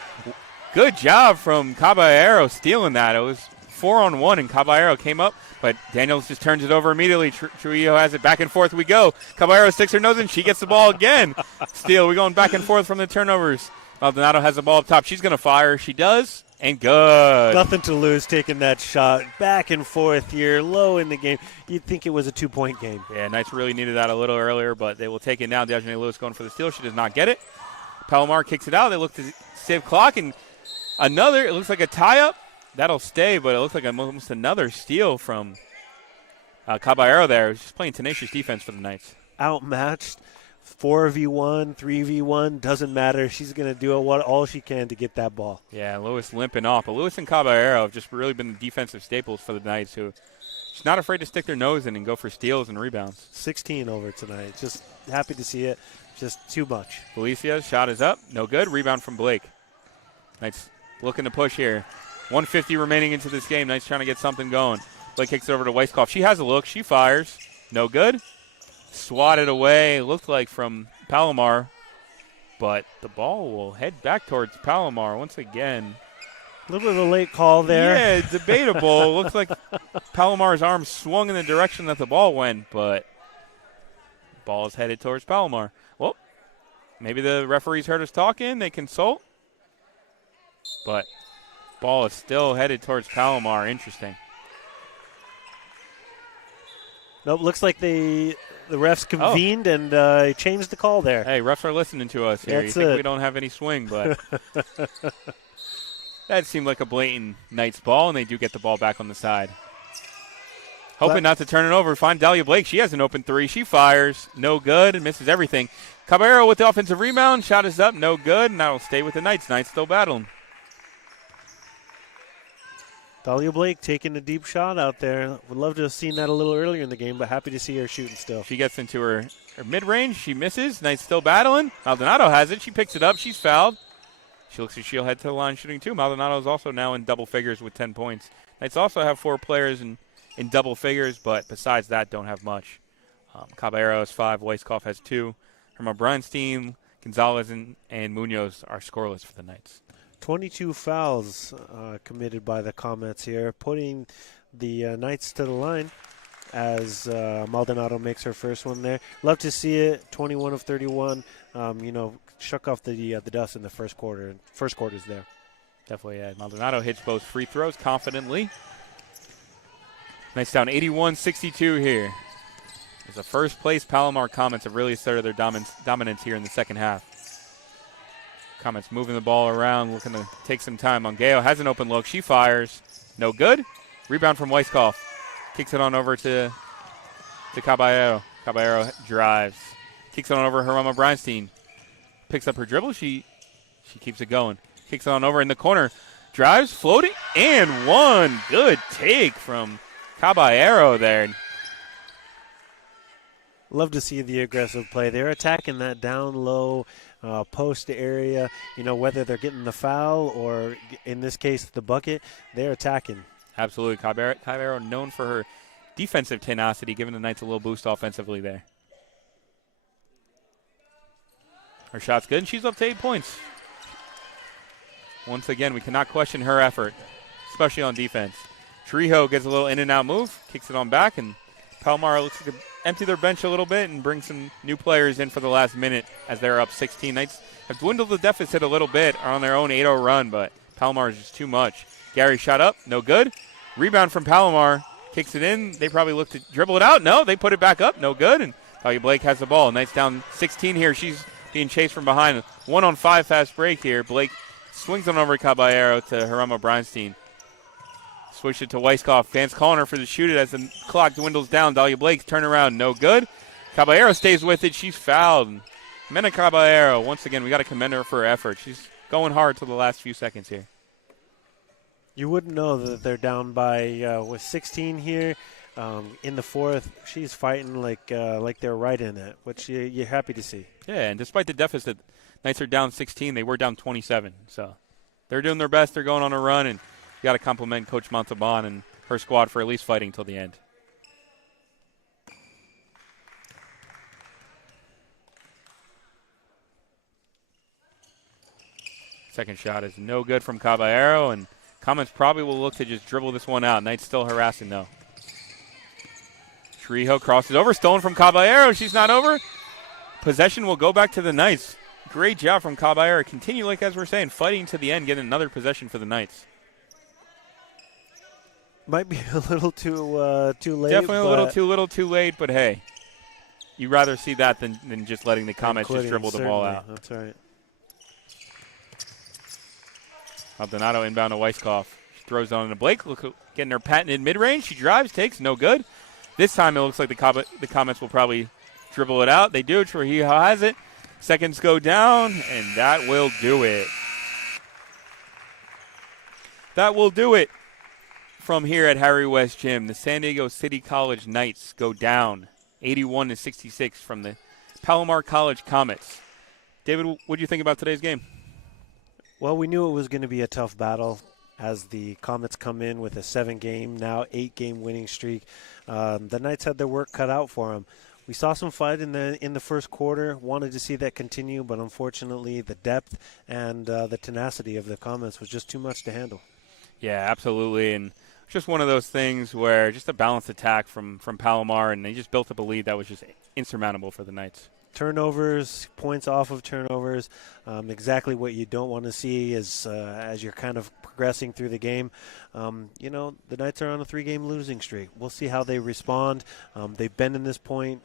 Good job from Caballero stealing that. It was 4-on-1, and Caballero came up, but Daniels just turns it over immediately. Trujillo has it. Back and forth we go. Caballero sticks her nose in. She gets the ball again. Steal. We're going back and forth from the turnovers. Maldonado has the ball up top. She's going to fire. She does, and good. Nothing to lose taking that shot. Back and forth here, low in the game. You'd think it was a 2-point game. Yeah, Knights really needed that a little earlier, but they will take it now. Dejanay Lewis going for the steal. She does not get it. Palomar kicks it out. They look to save clock, and another, it looks like a tie-up. That'll stay, but it looks like almost another steal from Caballero there. She's playing tenacious defense for the Knights. Outmatched, 4v1, 3v1, doesn't matter. She's going to do all she can to get that ball. Yeah, Lewis limping off. But Lewis and Caballero have just really been the defensive staples for the Knights, who she's not afraid to stick their nose in and go for steals and rebounds. 16 over tonight. Just happy to see it. Just too much. Felicia's shot is up. No good. Rebound from Blake. Knights looking to push here. 150 remaining into this game. Knights trying to get something going. Blake kicks it over to Weisskopf. She has a look. She fires. No good. Swatted away. Looked like from Palomar. But the ball will head back towards Palomar once again. A little bit of a late call there. Yeah, it's debatable. Looks like Palomar's arm swung in the direction that the ball went, but the ball is headed towards Palomar. Well, maybe the referees heard us talking. They consult. But ball is still headed towards Palomar. Interesting. Nope, looks like the refs convened and changed the call there. Hey, refs are listening to us here. That's you think it. we don't have any swing, but that seemed like a blatant Knights ball, and they do get the ball back on the side. Hoping not to turn it over. Find Dahlia Blake. She has an open three. She fires. No good and misses everything. Caballero with the offensive rebound. Shot is up. No good, and that will stay with the Knights. Knights still battling. Dahlia Blake taking a deep shot out there. Would love to have seen that a little earlier in the game, but happy to see her shooting still. She gets into her mid-range. She misses. Knights still battling. Maldonado has it. She picks it up. She's fouled. She looks like she'll head to the line shooting too. Maldonado is also now in double figures with 10 points. Knights also have 4 players in double figures, but besides that, don't have much. Caballero has 5. Weisskopf has 2. Herma Breinstein, Gonzalez, and Munoz are scoreless for the Knights. 22 fouls committed by the Comets here, putting the Knights to the line as Maldonado makes her first one there. Love to see it. 21 of 31. Shook off the dust in the first quarter. First quarter's there. Definitely, yeah. Maldonado hits both free throws confidently. Knights down 81-62 here. As the first place Palomar Comets have really started their dominance here in the second half. Comets moving the ball around, looking to take some time. Mongeyo has an open look. She fires. No good. Rebound from Weisskopf. Kicks it on over to Caballero. Caballero drives. Kicks it on over Herma Breinstein. Picks up her dribble. She keeps it going. Kicks it on over in the corner. Drives, floating, and one. Good take from Caballero there. Love to see the aggressive play. They're attacking that down low post area. Whether they're getting the foul or, in this case, the bucket, they're attacking. Absolutely. Caballero known for her defensive tenacity, giving the Knights a little boost offensively there. Her shot's good, and she's up to 8 points. Once again, we cannot question her effort, especially on defense. Trujillo gets a little in-and-out move, kicks it on back, and Palomar looks like to empty their bench a little bit and bring some new players in for the last minute as they're up 16. Knights have dwindled the deficit a little bit, are on their own 8-0 run, but Palomar is just too much. Gary shot up, no good. Rebound from Palomar, kicks it in. They probably look to dribble it out. No, they put it back up, no good. And Talia Blake has the ball. Knights down 16 here. She's being chased from behind. 1-on-5 fast break here. Blake swings on over Caballero to Herma Breinstein. Switch it to Weisskopf. Fans calling her for the shoot it as the clock dwindles down. Dahlia Blake's turnaround, no good. Caballero stays with it. She's fouled. Mena Caballero, once again, we got to commend her for her effort. She's going hard till the last few seconds here. You wouldn't know that they're down by with 16 here. In the fourth, she's fighting like they're right in it, which you're happy to see. Yeah, and despite the deficit, Knights are down 16. They were down 27. So they're doing their best. They're going on a run, and you got to compliment Coach Montalban and her squad for at least fighting till the end. Second shot is no good from Caballero, and Comets probably will look to just dribble this one out. Knights still harassing, though. Trejo crosses over. Stolen from Caballero. She's not over. Possession will go back to the Knights. Great job from Caballero. Continue, like as we're saying, fighting to the end, getting another possession for the Knights. Might be a little too late. Definitely a little too late, but hey, you'd rather see that than just letting the Comets just dribble the ball out. That's right. Maldonado inbound to Weiskopf. She throws on to Blake. Look, getting her patented mid-range. She drives, takes, no good. This time it looks like the Comets will probably dribble it out. They do. Trujillo has it. Seconds go down, and that will do it. That will do it from here at Harry West Gym. The San Diego City College Knights go down 81-66 from the Palomar College Comets. David, what do you think about today's game? Well, we knew it was going to be a tough battle as the Comets come in with a 7-game, now 8-game winning streak. The Knights had their work cut out for them. We saw some fight in the first quarter, wanted to see that continue, but unfortunately the depth and the tenacity of the Comets was just too much to handle. Yeah, absolutely, and just one of those things where just a balanced attack from Palomar, and they just built up a lead that was just insurmountable for the Knights. Turnovers, points off of turnovers, exactly what you don't want to see as you're kind of progressing through the game. The Knights are on a 3-game losing streak. We'll see how they respond. They've been in this point,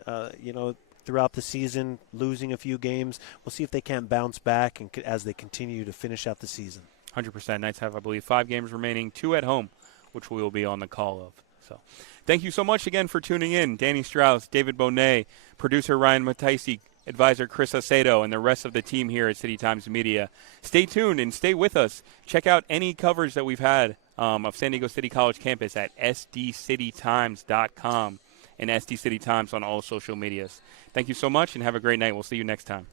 throughout the season, losing a few games. We'll see if they can't bounce back and as they continue to finish out the season. 100%. Knights have, I believe, 5 games remaining, 2 at home, which we will be on the call of. So, thank you so much again for tuning in. Danny Straus, David Bohnet, producer Ryan Matthysse, advisor Chris Acedo, and the rest of the team here at City Times Media. Stay tuned and stay with us. Check out any coverage that we've had of San Diego City College campus at sdcitytimes.com and SD City Times on all social medias. Thank you so much and have a great night. We'll see you next time.